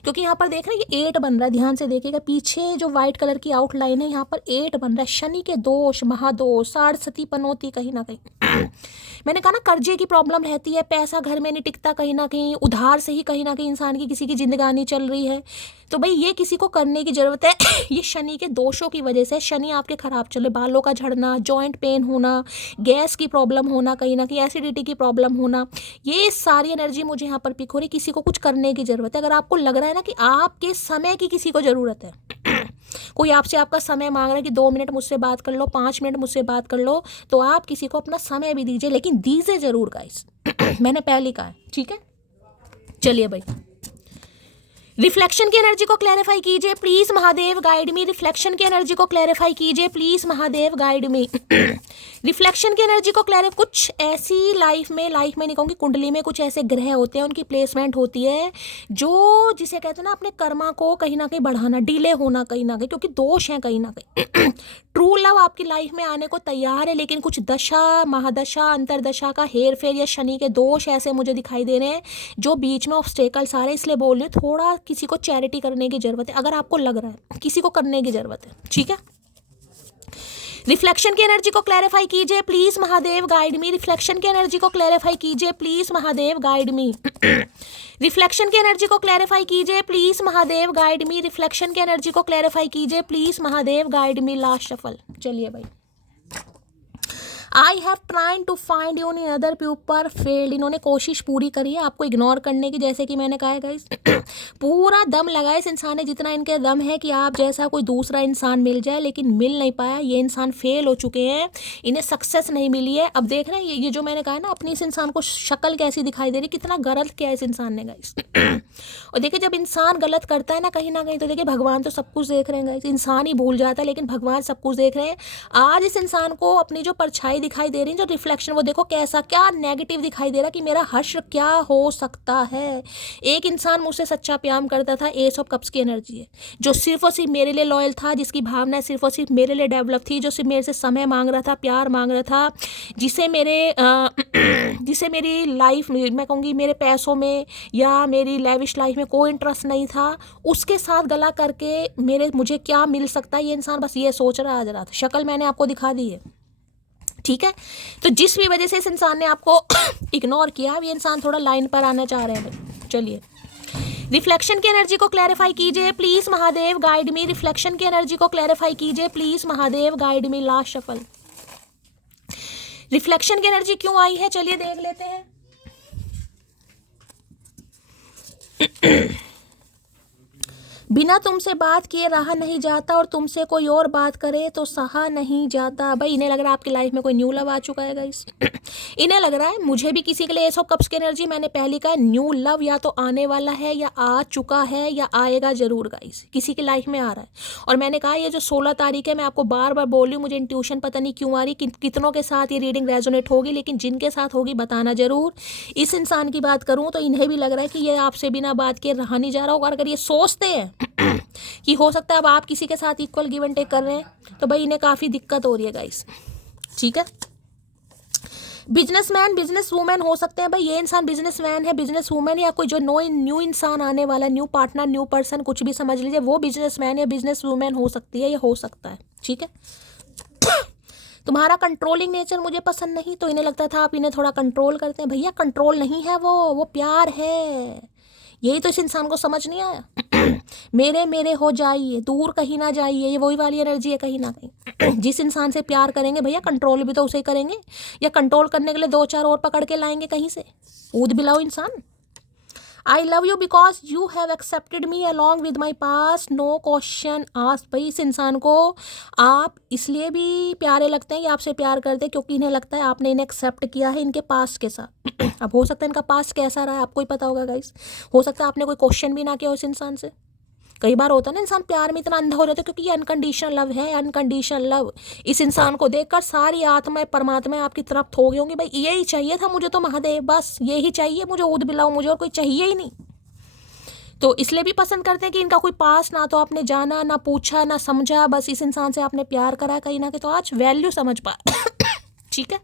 क्योंकि यहाँ पर देख रहे हैं ये 8 बन रहा है, ध्यान से देखिएगा पीछे जो व्हाइट कलर की आउटलाइन है, यहाँ पर 8 बन रहा है। शनि के दोष, महादोष, साढ़सती पनौती, कहीं ना कहीं मैंने कहा ना कर्जे की प्रॉब्लम रहती है, पैसा घर में नहीं टिकता, कहीं ना कहीं उधार से ही कहीं ना कहीं इंसान की किसी की जिंदगानी चल रही है। तो भाई ये किसी को करने की ज़रूरत है। ये शनि के दोषों की वजह से, शनि आपके खराब चले, बालों का झड़ना, जॉइंट पेन होना, गैस की प्रॉब्लम होना, कहीं ना कहीं एसिडिटी की प्रॉब्लम होना, ये सारी एनर्जी मुझे यहाँ पर पिक हो रही। किसी को कुछ करने की ज़रूरत है। अगर आपको लग रहा है ना कि आपके समय की किसी को ज़रूरत है, कोई आपसे आपका समय मांग रहा है कि 2 मिनट मुझसे बात कर लो, 5 मिनट मुझसे बात कर लो, तो आप किसी को अपना समय भी दीजिए, लेकिन दीजिए ज़रूर गाइस। मैंने पहले कहा है, ठीक है। चलिए भाई रिफ्लेक्शन की एनर्जी को क्लैरिफाई कीजिए please, Mahadev guide me. Reflection की एनर्जी को क्लैरिफाई कीजिए please, Mahadev guide me. Reflection की एनर्जी को क्लैरिफाई, कुछ ऐसी लाइफ में नहीं कहूँगी, कुंडली में कुछ ऐसे ग्रह होते हैं, उनकी प्लेसमेंट होती है जो जिसे कहते हैं ना अपने कर्मा को कहीं ना कहीं बढ़ाना, डिले होना कहीं ना कहीं, क्योंकि दोष है कहीं ना कहीं। ट्रू लव आपकी लाइफ में आने को तैयार है, लेकिन कुछ दशा, महादशा, अंतरदशा का हेर फेर या शनि के दोष ऐसे मुझे दिखाई दे रहे हैं जो बीच में ऑब्स्टेकल्स आ रहे हैं। इसलिए बोल रही हूँ थोड़ा किसी को चैरिटी करने की जरूरत है। अगर आपको लग रहा है किसी को करने की जरूरत है, ठीक है। रिफ्लेक्शन की एनर्जी को क्लैरिफाई कीजिए please, Mahadev guide me. Reflection की एनर्जी को क्लैरिफाई कीजिए please, Mahadev guide me. Reflection की एनर्जी को क्लैरिफाई कीजिए please, Mahadev guide me. Reflection की एनर्जी को क्लैरिफाई कीजिए please, Mahadev guide me. Last shuffle. चलिए भाई I have trying to find you in other people failed. इन्होंने कोशिश पूरी करी है आपको इग्नोर करने की, जैसे कि मैंने कहा है गाइस। पूरा दम लगाया इस इंसान ने, जितना इनके दम है कि आप जैसा कोई दूसरा इंसान मिल जाए, लेकिन मिल नहीं पाया। ये इंसान फेल हो चुके हैं, इन्हें सक्सेस नहीं मिली है। अब देख रहे हैं ये जो मैंने कहा है ना, अपनी इस इंसान को शक्ल कैसी दिखाई दे रही, कितना गलत किया है इस इंसान ने गाइस। और देखिए जब इंसान गलत करता है ना कहीं तो देखिए भगवान तो सब कुछ देख रहे हैं गाइस। इंसान ही भूल जाता है लेकिन भगवान सब कुछ देख रहे हैं। आज इस इंसान को अपनी जो परछाई दिखाई दे रही है, जो रिफ्लेक्शन, वो देखो कैसा क्या नेगेटिव दिखाई दे रहा कि मेरा हश्र क्या हो सकता है। एक इंसान मुझसे सच्चा प्यार करता था, एस ऑफ कप्स की एनर्जी है, जो सिर्फ और सिर्फ मेरे लिए लॉयल था, जिसकी भावना सिर्फ और सिर्फ मेरे लिए डेवलप थी, जो सिर्फ मेरे से समय मांग रहा था, प्यार मांग रहा था, जिसे मेरी लाइफ में, मैं कहूँगी मेरे पैसों में या मेरी लेविश लाइफ में कोई इंटरेस्ट नहीं था। उसके साथ गला करके मुझे क्या मिल सकता है, ये इंसान बस ये सोच रहा आज रात। शक्ल मैंने आपको दिखा दी है, ठीक है। तो जिस भी वजह से इस इंसान ने आपको इग्नोर किया, ये इंसान थोड़ा लाइन पर आना चाह रहे हैं भाई। चलिए रिफ्लेक्शन की एनर्जी को क्लैरिफाई कीजिए please Mahadev, guide me. Reflection की एनर्जी को क्लैरिफाई कीजिए please Mahadev, guide me. Last shuffle, reflection की एनर्जी क्यों आई है, चलिए देख लेते हैं। बिना तुमसे बात किए रहा नहीं जाता, और तुमसे कोई और बात करे तो सहा नहीं जाता। भाई इन्हें लग रहा है आपकी लाइफ में कोई न्यू लव आ चुका है गाइस। इन्हें लग रहा है, मुझे भी किसी के लिए एस ऑफ कप्स की एनर्जी, मैंने पहले कहा न्यू लव या तो आने वाला है या आ चुका है या आएगा जरूर गाइस, किसी की लाइफ में आ रहा है। और मैंने कहा ये जो 16 तारीख है, मैं आपको बार बार बोल रही हूँ, मुझे इंट्यूशन पता नहीं क्यों आ रही, कितनों के साथ ये रीडिंग रेजोनेट होगी, लेकिन जिनके साथ होगी बताना जरूर। इस इंसान की बात करूँ तो इन्हें भी लग रहा है कि ये आपसे बिना बात किए रहा नहीं जा रहा होगा। अगर ये सोचते हैं कि हो सकता है अब आप किसी के साथ इक्वल गिव एंड टेक कर रहे हैं, तो भाई इन्हें काफ़ी दिक्कत हो रही है गाइस, ठीक है। बिजनेसमैन, बिजनेस वूमेन हो सकते हैं भाई, ये इंसान बिजनेसमैन है, बिजनेस वूमेन, या कोई जो न्यू इंसान आने वाला, न्यू पार्टनर, न्यू पर्सन, कुछ भी समझ लीजिए, वो बिजनेसमैन या बिजनेस वूमेन हो सकती है, ये हो सकता है, ठीक है। तुम्हारा कंट्रोलिंग नेचर मुझे पसंद नहीं, तो इन्हें लगता था आप इन्हें थोड़ा कंट्रोल करते हैं। भैया कंट्रोल नहीं है वो प्यार है। यही तो इस इंसान को समझ नहीं आया। मेरे मेरे हो जाइए, दूर कहीं ना जाइए, ये वही वाली एनर्जी है कहीं ना कहीं। जिस इंसान से प्यार करेंगे भैया कंट्रोल भी तो उसे करेंगे, या कंट्रोल करने के लिए 2-4 और पकड़ के लाएंगे कहीं से। ऊद बिलाओ इंसान। I love you because you have accepted me along with my past, no question asked. भाई इस इंसान को आप इसलिए भी प्यारे लगते हैं, या आपसे प्यार करते हैं क्योंकि इन्हें लगता है आपने इन्हें एक्सेप्ट किया है इनके पास्ट के साथ। अब हो सकता है इनका पास्ट कैसा रहा है आपको ही पता होगा गाइस, हो सकता है आपने कोई क्वेश्चन भी ना किया उस इंसान से। कई बार होता है ना इंसान प्यार में इतना अंधा हो जाता है, क्योंकि ये अनकंडीशनल लव है, अनकंडीशनल लव। इस इंसान को देखकर सारी आत्माएं परमात्मा आपकी तरफ हो गई होंगी, भाई यही चाहिए था मुझे तो महादेव, बस यही चाहिए मुझे, ऊद बिलाओ मुझे, और कोई चाहिए ही नहीं। तो इसलिए भी पसंद करते हैं कि इनका कोई पास ना तो आपने जाना, ना पूछा, ना समझा, बस इस इंसान से आपने प्यार करा कहीं ना कहीं, तो आज वैल्यू समझ पा। ठीक है।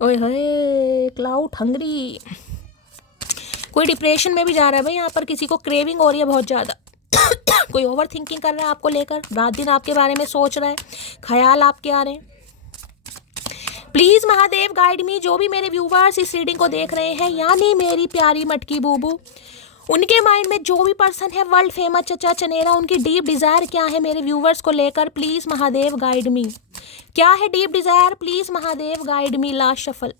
ओए होए क्लाउड हंगरी, कोई डिप्रेशन में भी जा रहा है भाई, यहाँ पर किसी को क्रेविंग हो रही है बहुत ज़्यादा। कोई ओवर थिंकिंग कर रहा है आपको लेकर, रात दिन आपके बारे में सोच रहा है, ख्याल आपके आ रहे हैं। प्लीज महादेव गाइड मी। जो भी मेरे व्यूवर्स इस रीडिंग को देख रहे हैं, यानी मेरी प्यारी मटकी बूबू, उनके माइंड में जो भी पर्सन है वर्ल्ड फेमस चचा चनेरा, उनकी डीप डिजायर क्या है मेरे व्यूवर्स को लेकर, प्लीज महादेव गाइड मी। क्या है deep Dzire, please Mahadev guide me. Last shuffle.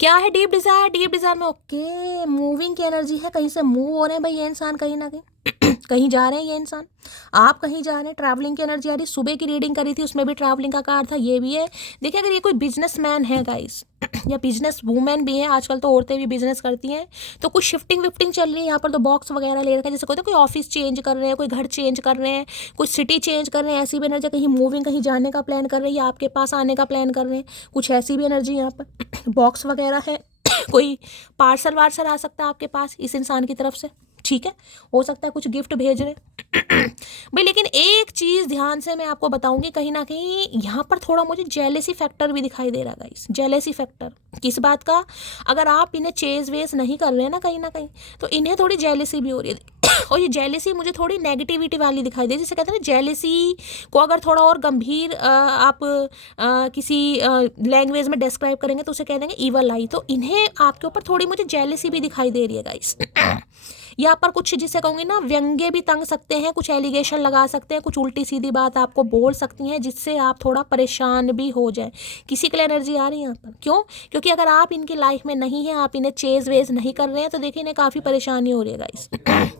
क्या है डीप डिजायर, डीप डिजायर में ओके मूविंग की एनर्जी है, कहीं से मूव हो रहे हैं भाई ये इंसान, कहीं ना कहीं कहीं जा रहे हैं ये इंसान, आप कहीं जा रहे हैं, ट्रैवलिंग की एनर्जी आ रही। सुबह की रीडिंग करी थी उसमें भी ट्रैवलिंग का कार्ड था, ये भी है। देखिए अगर ये कोई बिजनेसमैन है गाइस, या बिजनेस वूमेन भी है, आजकल तो औरतें भी बिजनेस करती हैं, तो कुछ शिफ्टिंग विफ्टिंग चल रही है यहाँ पर, तो बॉक्स वगैरह ले रखा है, जैसे कोई ऑफिस चेंज कर रहे हैं, कोई घर चेंज कर रहे हैं, कोई सिटी चेंज कर रहे हैं, ऐसी भी एनर्जी, कहीं मूविंग, कहीं जाने का प्लान कर रहे हैं, या आपके पास आने का प्लान कर रहे हैं, कुछ ऐसी भी एनर्जी यहाँ पर। बॉक्स वगैरह है, कोई पार्सल वार्सल आ सकता है आपके पास इस इंसान की तरफ से, ठीक है। हो सकता है कुछ गिफ्ट भेज रहे भाई। लेकिन एक चीज़ ध्यान से मैं आपको बताऊंगी, कहीं ना कहीं यहाँ पर थोड़ा मुझे जेलेसी फैक्टर भी दिखाई दे रहा है गाइस। जेलेसी फैक्टर किस बात का, अगर आप इन्हें चेज वेज नहीं कर रहे हैं ना कहीं ना कहीं, तो इन्हें थोड़ी जेलेसी भी हो रही है। और ये जेलेसी मुझे थोड़ी नेगेटिविटी वाली दिखाई दे, जिसे कहते हैं ना जेलेसी को अगर थोड़ा और गंभीर आप किसी लैंग्वेज में डिस्क्राइब करेंगे तो उसे कह देंगे ईवल आई। तो इन्हें आपके ऊपर थोड़ी मुझे जेलेसी भी दिखाई दे रही है गाइस। यहाँ पर कुछ जिसे कहूँगी ना व्यंग्य भी तंग सकते हैं, कुछ एलिगेशन लगा सकते हैं, कुछ उल्टी सीधी बात आपको बोल सकती हैं जिससे आप थोड़ा परेशान भी हो जाए। किसी के लिए एनर्जी आ रही है यहाँ पर, क्यों? क्योंकि अगर आप इनकी लाइफ में नहीं हैं, आप इन्हें चेज वेज नहीं कर रहे हैं, तो देखिए इन्हें काफ़ी परेशानी हो रही है गाइस।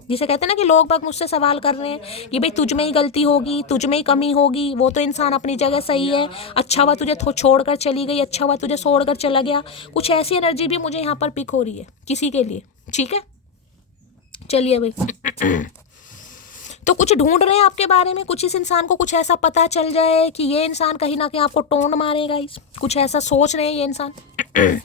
जिसे कहते हैं ना कि लोग बाग मुझसे सवाल कर रहे हैं कि भाई तुझ में ही गलती होगी, तुझ में ही कमी होगी, वो तो इंसान अपनी जगह सही है, अच्छा हुआ तुझे छोड़कर चली गई, अच्छा हुआ तुझे छोड़कर चला गया। कुछ ऐसी एनर्जी भी मुझे यहाँ पर पिक हो रही है किसी के लिए, ठीक है? चलिए भाई, तो कुछ ढूंढ रहे हैं आपके बारे में, कुछ इस इंसान को कुछ ऐसा पता चल जाए कि ये इंसान कहीं ना कहीं आपको टोन मारेगा, इस कुछ ऐसा सोच रहे हैं ये इंसान।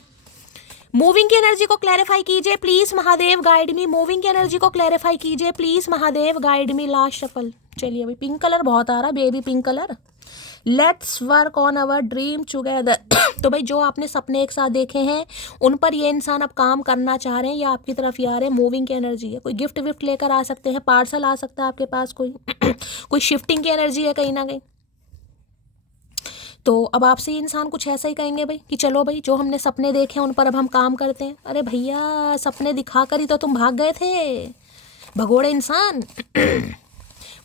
मूविंग की एनर्जी को क्लैरिफाई कीजिए please Mahadev, guide me. Moving की एनर्जी को क्लैरिफाई कीजिए please Mahadev, guide me. Last shuffle. चलिए भाई, पिंक कलर बहुत आ रहा, baby pink colour. Let's work on our dream together. तो भाई जो आपने सपने एक साथ देखे हैं उन पर ये इंसान अब काम करना चाह रहे हैं या आपकी तरफ ही आ रहे हैं। मूविंग की एनर्जी है, कोई गिफ्ट विफ्ट लेकर आ सकते हैं, पार्सल आ सकता है आपके पास, कोई कोई शिफ्टिंग की एनर्जी है कहीं ना कहीं। तो अब आपसे ये इंसान कुछ ऐसा ही कहेंगे भाई कि चलो भाई जो हमने सपने देखे हैं उन पर अब हम काम करते हैं। अरे भैया, सपने दिखाकर ही तो तुम भाग गए थे, भगोड़े इंसान।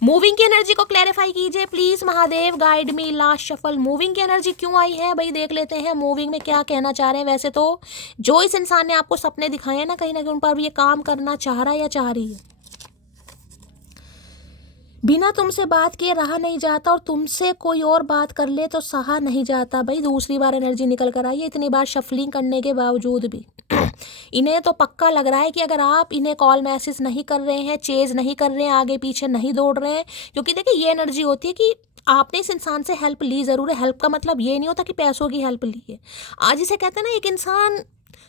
मूविंग की एनर्जी को क्लैरिफाई कीजिए please Mahadev, guide me. Last shuffle. Moving की एनर्जी क्यों आई है भाई, देख लेते हैं मूविंग में क्या कहना चाह रहे हैं। वैसे तो जो इस इंसान ने आपको सपने दिखाए हैं ना, कहीं ना कहीं उन पर भी ये काम करना चाह रहा है या चाह रही है। बिना तुमसे बात किए रहा नहीं जाता और तुमसे कोई और बात कर ले तो सहा नहीं जाता। भाई दूसरी बार एनर्जी निकल कर आई है, इतनी बार शफलिंग करने के बावजूद भी। इन्हें तो पक्का लग रहा है कि अगर आप इन्हें कॉल मैसेज नहीं कर रहे हैं, चेज नहीं कर रहे हैं, आगे पीछे नहीं दौड़ रहे हैं, क्योंकि देखिए ये एनर्जी होती है कि आपने इस इंसान से हेल्प ली ज़रूर है। हेल्प का मतलब ये नहीं होता कि पैसों की हेल्प ली है। आज इसे कहते हैं ना, एक इंसान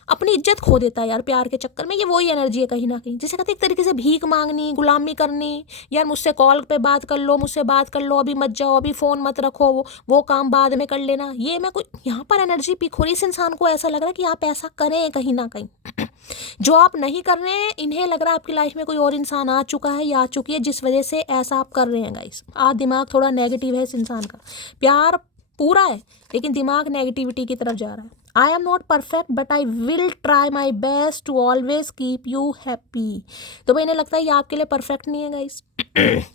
अपनी इज्जत खो देता है यार प्यार के चक्कर में। ये वही एनर्जी है कहीं ना कहीं, जिसे कहते हैं एक तरीके से भीख मांगनी, गुलामी करनी। यार मुझसे कॉल पे बात कर लो, मुझसे बात कर लो, अभी मत जाओ, अभी फ़ोन मत रखो, वो काम बाद में कर लेना। ये मैं कोई यहाँ पर एनर्जी पिक हो रही है। इस इंसान को ऐसा लग रहा है कि आप ऐसा करें कहीं ना कहीं जो आप नहीं कर रहे हैं। इन्हें लग रहा है आपकी लाइफ में कोई और इंसान आ चुका है या आ चुकी है जिस वजह से ऐसा आप कर रहे हैं गाइस। आज दिमाग थोड़ा नेगेटिव है इस इंसान का। प्यार पूरा है लेकिन दिमाग नेगेटिविटी की तरफ जा रहा है। I am not perfect but I will try my best to always keep you happy. तो भाई इन्हें लगता है ये आपके लिए परफेक्ट नहीं है गाइस।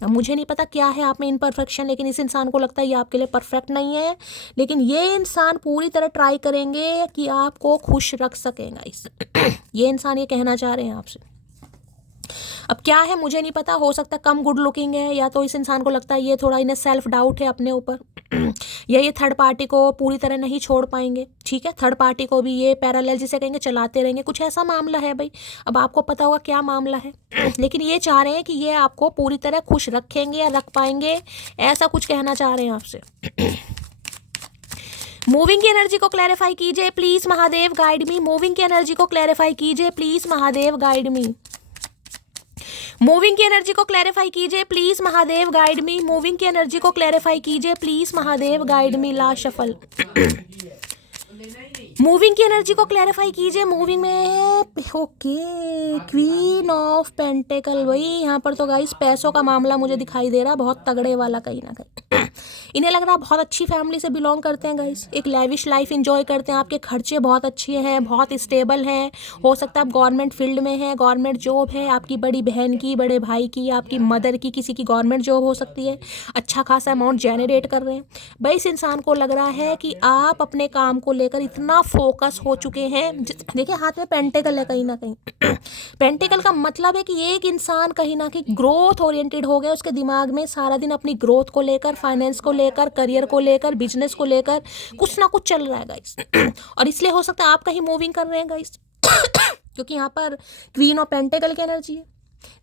अब मुझे नहीं पता क्या है आप में इनपरफेक्शन, लेकिन इस इंसान को लगता है ये आपके लिए परफेक्ट नहीं है। लेकिन ये इंसान पूरी तरह ट्राई करेंगे कि आपको खुश रख सकें गाइस। ये इंसान ये कहना चाह रहे हैं आपसे। अब क्या है मुझे नहीं पता, हो सकता है कम गुड लुकिंग है, या तो इस इंसान को लगता है ये थोड़ा इन्हें सेल्फ डाउट है अपने ऊपर, या ये थर्ड पार्टी को पूरी तरह नहीं छोड़ पाएंगे। ठीक है, थर्ड पार्टी को भी ये पैरेलल जिसे कहेंगे चलाते रहेंगे। कुछ ऐसा मामला है भाई, अब आपको पता होगा क्या मामला है। लेकिन ये चाह रहे हैं कि ये आपको पूरी तरह खुश रखेंगे या रख पाएंगे, ऐसा कुछ कहना चाह रहे हैं आपसे। मूविंग की एनर्जी को क्लैरिफाई कीजिए please Mahadev, guide me. Moving की एनर्जी को क्लैरिफाई कीजिए please Mahadev, guide me. Moving की एनर्जी को क्लैरिफाई कीजिए please Mahadev, guide me. Moving की एनर्जी को क्लैरिफाई कीजिए please Mahadev, guide me. Last shuffle. Moving की एनर्जी को क्लैरिफाई कीजिए। मूविंग में ओके, क्वीन ऑफ पेंटिकल। वही यहाँ पर तो गाइस पैसों का मामला मुझे दिखाई दे रहा है, बहुत तगड़े वाला कहीं ना कहीं। इन्हें लग रहा है बहुत अच्छी फैमिली से बिलोंग करते हैं गाइस, एक लेविश लाइफ एंजॉय करते हैं, आपके खर्चे बहुत अच्छे हैं, बहुत स्टेबल हैं। हो सकता है आप गवर्नमेंट फील्ड में हैं, गवर्नमेंट जॉब है आपकी बड़ी बहन की, बड़े भाई की, आपकी मदर की, किसी की गवर्नमेंट जॉब हो सकती है। अच्छा खासा अमाउंट जनरेट कर रहे हैं भाई। इस इंसान को लग रहा है कि आप अपने काम को लेकर इतना फोकस हो चुके हैं। देखिए हाथ में पेंटिकल है कहीं ना कहीं। पेंटिकल का मतलब है कि एक इंसान कहीं ना कहीं ग्रोथ ओरिएंटेड हो गया। उसके दिमाग में सारा दिन अपनी ग्रोथ को लेकर, फाइनेंस को लेकर, करियर को लेकर, बिजनेस को लेकर कुछ ना कुछ चल रहा है गाइस। और इसलिए हो सकता है आप कहीं मूविंग कर रहे हैं गाइस, क्योंकि यहाँ पर क्वीन ऑफ पेंटिकल की एनर्जी है।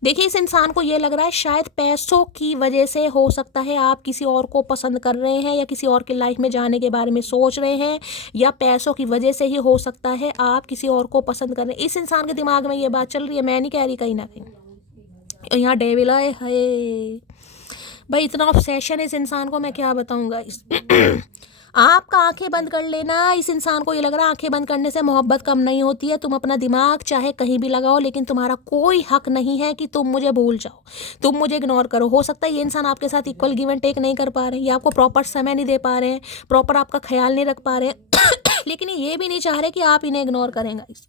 देखिए इस इंसान को ये लग रहा है शायद पैसों की वजह से हो सकता है आप किसी और को पसंद कर रहे हैं, या किसी और की लाइफ में जाने के बारे में सोच रहे हैं, या पैसों की वजह से ही हो सकता है आप किसी और को पसंद कर रहे हैं। इस इंसान के दिमाग में ये बात चल रही है, मैं नहीं कह रही कहीं ना कहीं। यहाँ डेविल आए हाय भाई, इतना ऑब्सेशन है इस इंसान को, मैं क्या बताऊँगा। इस आपका आंखें बंद कर लेना, इस इंसान को ये लग रहा है आंखें बंद करने से मोहब्बत कम नहीं होती है। तुम अपना दिमाग चाहे कहीं भी लगाओ, लेकिन तुम्हारा कोई हक नहीं है कि तुम मुझे भूल जाओ, तुम मुझे इग्नोर करो। हो सकता है ये इंसान आपके साथ इक्वल गिव एंड टेक नहीं कर पा रहे, या आपको प्रॉपर समय नहीं दे पा रहे हैं, प्रॉपर आपका ख्याल नहीं रख पा रहे हैं। लेकिन ये भी नहीं चाह रहे कि आप इन्हें इग्नोर करेंगे गाइस।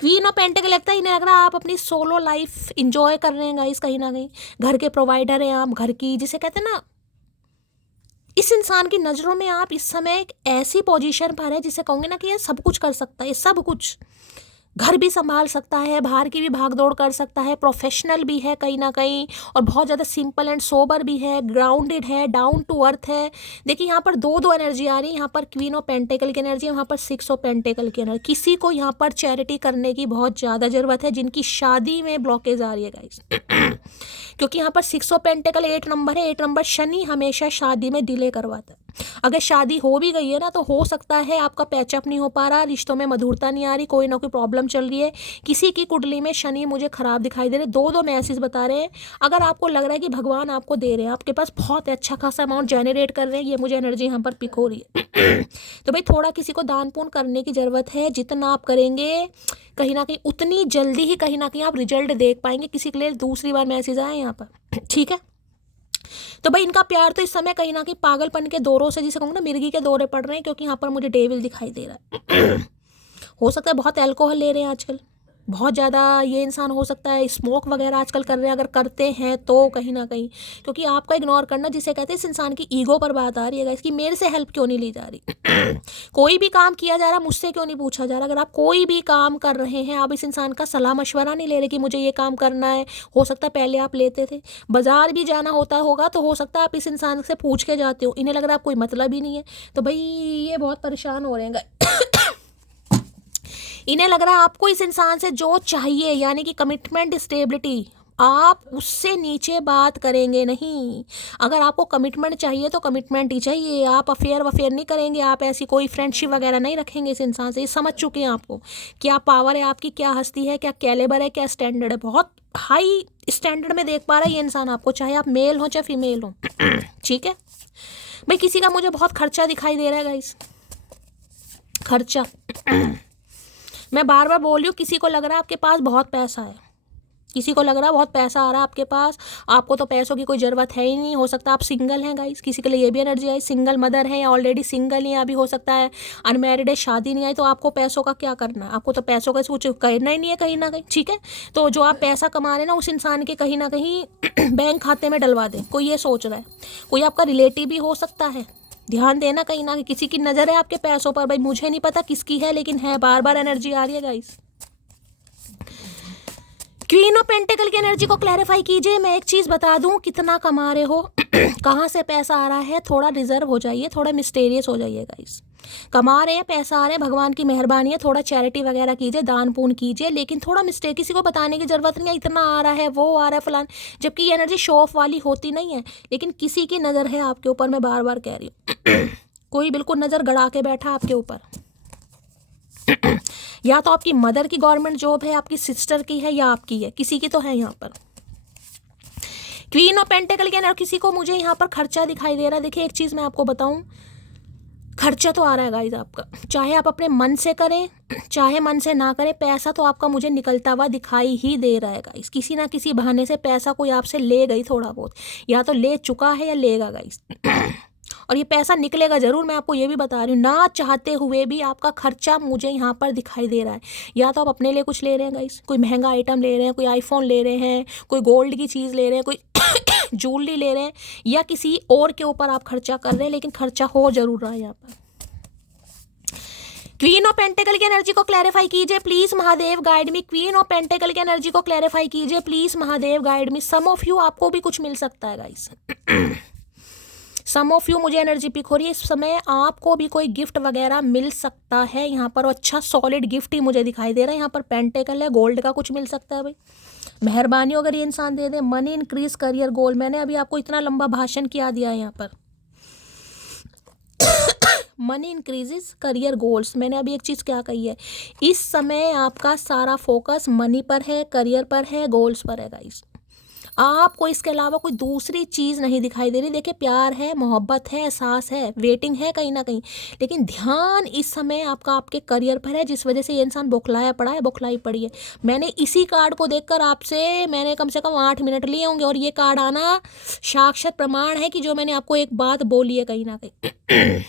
क्वीन ऑफ पेंटिकल लगता है इन्हें लग रहा है आप अपनी सोलो लाइफ इंजॉय कर रहे हैं गाइस, कहीं ना कहीं घर के प्रोवाइडर हैं आप, घर की जिसे कहते हैं ना, इस इंसान की नज़रों में आप इस समय एक ऐसी पोजीशन पर है जिसे कहूँगे ना कि ये सब कुछ कर सकता है, ये सब कुछ घर भी संभाल सकता है, बाहर की भी भागदौड़ कर सकता है, प्रोफेशनल भी है कहीं ना कहीं, और बहुत ज़्यादा सिंपल एंड सोबर भी है, ग्राउंडेड है, डाउन टू अर्थ है। देखिए यहाँ पर दो एनर्जी आ रही है, यहाँ पर क्वीन ऑफ पेंटिकल की एनर्जी है, वहाँ पर 6 ऑफ पेंटिकल की एनर्जी। किसी को यहाँ पर चैरिटी करने की बहुत ज़्यादा ज़रूरत है जिनकी शादी में ब्लॉकेज आ रही है गाइस। क्योंकि यहाँ पर 6 ऑफ पेंटिकल 8 नंबर है, 8 नंबर शनि हमेशा शादी में डिले करवाता है। अगर शादी हो भी गई है ना तो हो सकता है आपका पैचअप नहीं हो पा रहा, रिश्तों में मधुरता नहीं आ रही, कोई ना कोई प्रॉब्लम चल रही है, किसी की कुंडली में शनि मुझे खराब दिखाई दे रहे। दो मैसेज बता रहे हैं। अगर आपको लग रहा है कि भगवान आपको दे रहे हैं, आपके पास बहुत अच्छा खासा अमाउंट जनरेट कर रहे हैं, ये मुझे एनर्जी यहाँ पर पिक हो रही है। तो भाई थोड़ा किसी को दान पुण्य करने की ज़रूरत है, जितना आप करेंगे कहीं ना कहीं उतनी जल्दी ही कहीं ना कहीं आप रिजल्ट देख पाएंगे। किसी के लिए दूसरी बार मैसेज आए यहाँ पर, ठीक है। तो भाई इनका प्यार तो इस समय कहीं ना कहीं पागलपन के दौरों से, जिसे कहूँगा ना मिर्गी के दौरे पड़ रहे हैं, क्योंकि यहाँ पर मुझे डेविल दिखाई दे रहा है। हो सकता है बहुत अल्कोहल ले रहे हैं आजकल, बहुत ज़्यादा ये इंसान हो सकता है स्मोक वगैरह आजकल कर रहे हैं, अगर करते हैं तो कहीं ना कहीं, क्योंकि आपका इग्नोर करना जिसे कहते हैं इस इंसान की ईगो पर बात आ रही है इसकी, मेरे से हेल्प क्यों नहीं ली जा रही। कोई भी काम किया जा रहा मुझसे क्यों नहीं पूछा जा रहा। अगर आप कोई भी काम कर रहे हैं, आप इस इंसान का सलाह मशवरा नहीं ले रहे कि मुझे ये काम करना है। हो सकता है पहले आप लेते थे, बाजार भी जाना होता होगा तो हो सकता है आप इस इंसान से पूछ के जाते हो, इन्हें लग रहा है आप कोई मतलब ही नहीं है। तो भाई ये बहुत परेशान हो रहे हैं। इन्हें लग रहा है आपको इस इंसान से जो चाहिए यानी कि कमिटमेंट, स्टेबिलिटी, आप उससे नीचे बात करेंगे नहीं। अगर आपको कमिटमेंट चाहिए तो कमिटमेंट ही चाहिए, आप अफेयर नहीं करेंगे, आप ऐसी कोई फ्रेंडशिप वगैरह नहीं रखेंगे इस इंसान से। ये समझ चुके हैं आपको क्या पावर है आपकी, क्या हस्ती है, क्या कैलिबर है, क्या स्टैंडर्ड है। बहुत हाई स्टैंडर्ड में देख पा रहा है ये इंसान आपको, चाहे आप मेल हो चाहे फीमेल हो। ठीक है भाई, किसी का मुझे बहुत खर्चा दिखाई दे रहा है गाइस, खर्चा। मैं बार बार बोल रही हूँ, किसी को लग रहा है आपके पास बहुत पैसा है, किसी को लग रहा है बहुत पैसा आ रहा है आपके पास, आपको तो पैसों की कोई ज़रूरत है ही नहीं। हो सकता है आप सिंगल हैं गाइस, किसी के लिए ये भी एनर्जी आई, सिंगल मदर है या ऑलरेडी सिंगल ही अभी हो सकता है अनमैरिड है, शादी नहीं आई। तो आपको पैसों का क्या करना है, आपको तो पैसों का कुछ करना ही नहीं है कहीं ना कहीं, ठीक है। तो जो आप पैसा कमा रहे हैं ना उस इंसान के कहीं ना कहीं बैंक खाते में डलवा दें, कोई ये सोच रहा है। कोई आपका रिलेटिव भी हो सकता है, ध्यान देना कहीं ना कहीं किसी की नज़र है आपके पैसों पर। भाई मुझे नहीं पता किसकी है, लेकिन है, बार बार एनर्जी आ रही है गाइस। क्वीन ऑफ पेंटिकल की एनर्जी को क्लैरिफाई कीजिए। मैं एक चीज़ बता दूं, कितना कमा रहे हो, कहाँ से पैसा आ रहा है, थोड़ा रिजर्व हो जाइए, थोड़ा मिस्टेरियस हो जाइए गाइस। कमा रहे हैं, पैसा आ रहे हैं, भगवान की मेहरबानी है, थोड़ा चैरिटी वगैरह कीजिए, दान पुण्य कीजिए, लेकिन थोड़ा मिस्टेक, किसी को बताने की ज़रूरत नहीं है इतना आ रहा है, वो आ रहा है फलान, जबकि ये एनर्जी शो ऑफ वाली होती नहीं है। लेकिन किसी की नज़र है आपके ऊपर, मैं बार बार कह रही हूँ। कोई बिल्कुल नज़र गड़ा के बैठा आपके ऊपर। या तो आपकी मदर की गवर्नमेंट जॉब है, आपकी सिस्टर की है, या आपकी है, किसी की तो है यहाँ पर। क्वीन ऑफ पेंटिकल के अंदर किसी को मुझे यहाँ पर खर्चा दिखाई दे रहा है। देखिए एक चीज़ मैं आपको बताऊँ, खर्चा तो आ रहा है गाइस आपका, चाहे आप अपने मन से करें चाहे मन से ना करें, पैसा तो आपका मुझे निकलता हुआ दिखाई ही दे रहा है गाइस। किसी ना किसी बहाने से पैसा कोई आपसे ले गई थोड़ा बहुत, या तो ले चुका है या लेगा गाइस। और ये पैसा निकलेगा ज़रूर, मैं आपको ये भी बता रही हूँ, ना चाहते हुए भी आपका खर्चा मुझे यहाँ पर दिखाई दे रहा है। या तो आप अपने लिए कुछ ले रहे हैं गाइस, कोई महंगा आइटम ले रहे हैं, कोई आईफोन ले रहे हैं, कोई गोल्ड की चीज़ ले रहे हैं, कोई ज्वेलरी ले रहे हैं, या किसी और के ऊपर आप खर्चा कर रहे हैं, लेकिन खर्चा हो जरूर रहा है यहाँ पर। क्वीन ऑफ पेंटिकल की एनर्जी को क्लैरिफाई कीजिए please, Mahadev guide me. Queen of pentacle की एनर्जी को क्लैरिफाई कीजिए please, Mahadev guide me. Some of you, आपको भी कुछ मिल सकता है गाइस। सम ऑफ यू, मुझे एनर्जी पिक हो रही है इस समय, आपको भी कोई गिफ्ट वगैरह मिल सकता है यहाँ पर। अच्छा सॉलिड गिफ्ट ही मुझे दिखाई दे रहा है यहाँ पर। पेंटिकल है, गोल्ड का कुछ मिल सकता है भाई, मेहरबानी अगर ये इंसान दे दे। मनी इंक्रीज, करियर गोल, मैंने अभी आपको इतना लंबा भाषण किया दिया है यहाँ पर। मनी इंक्रीजेस, करियर गोल्स, मैंने अभी एक चीज़ क्या कही है, इस समय आपका सारा फोकस मनी पर है, करियर पर है, गोल्स पर है गाइस। आपको इसके अलावा कोई दूसरी चीज़ नहीं दिखाई दे रही। देखिए प्यार है, मोहब्बत है, एहसास है, वेटिंग है कहीं ना कहीं, लेकिन ध्यान इस समय आपका आपके करियर पर है, जिस वजह से ये इंसान बौखलाया पड़ा है, बौखलाई पड़ी है। मैंने इसी कार्ड को देखकर आपसे मैंने कम से कम 8 मिनट लिए होंगे, और ये कार्ड आना साक्षात प्रमाण है कि जो मैंने आपको एक बात बोली है कहीं ना कहीं।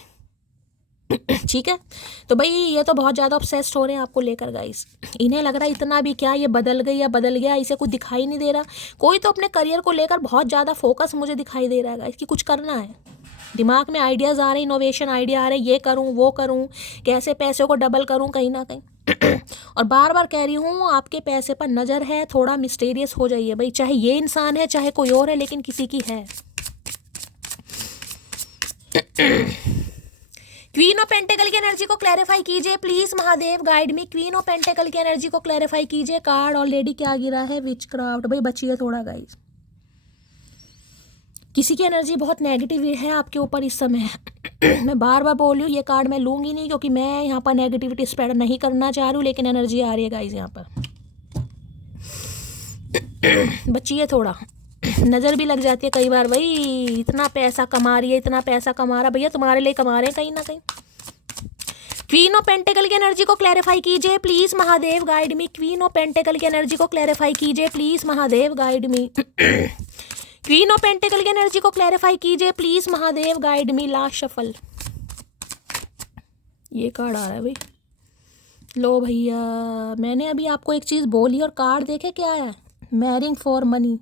ठीक है, तो भाई ये तो बहुत ज़्यादा ऑब्सेस्ड हो रहे हैं आपको लेकर गाइस। इन्हें लग रहा है इतना भी क्या, ये बदल गई या बदल गया, इसे कुछ दिखाई नहीं दे रहा। कोई तो अपने करियर को लेकर बहुत ज़्यादा फोकस मुझे दिखाई दे रहा है गाइस कि कुछ करना है। दिमाग में आइडियाज़ आ रहे हैं, इनोवेशन आइडिया आ रहे हैं, ये करूँ वो करूँ, कैसे पैसे को डबल करूँ कहीं ना कहीं। और बार बार कह रही हूँ आपके पैसे पर नज़र है, थोड़ा मिस्टीरियस हो जाइए भाई, चाहे ये इंसान है चाहे कोई और है, लेकिन किसी की है। क्वीन ऑफ पेंटेकल की एनर्जी को क्लैरिफाई कीजिए please Mahadev, guide me. Queen of pentacle की एनर्जी को क्लैरिफाई कीजिए। कार्ड ऑलरेडी क्या गिरा है, विचक्राफ्ट। भाई बचिए थोड़ा गाइस, किसी की एनर्जी बहुत नेगेटिव है आपके ऊपर इस समय। मैं बार बार बोल रही हूँ ये कार्ड मैं लूंगी नहीं, क्योंकि मैं यहाँ पर नेगेटिविटी स्प्रेड नहीं करना चाह रही हूँ, लेकिन एनर्जी आ रही है गाइस यहाँ पर। बचिए थोड़ा, नज़र भी लग जाती है कई बार। भाई इतना पैसा कमा रही है, इतना पैसा कमा रहा, भैया तुम्हारे लिए कमा रहे हैं कहीं ना कहीं। क्वीन ऑफ पेंटेकल की एनर्जी को क्लैरिफाई कीजिए please Mahadev, guide me. Queen of pentacle की एनर्जी को क्लैरिफाई कीजिए please Mahadev, guide me. Queen of pentacle की एनर्जी को क्लैरिफाई कीजिए please Mahadev, guide me. Last shuffle, ये कार्ड आ रहा है भाई। लो भैया, मैंने अभी आपको एक चीज़ बोली और कार्ड देखे क्या है, मैरिंग फॉर मनी।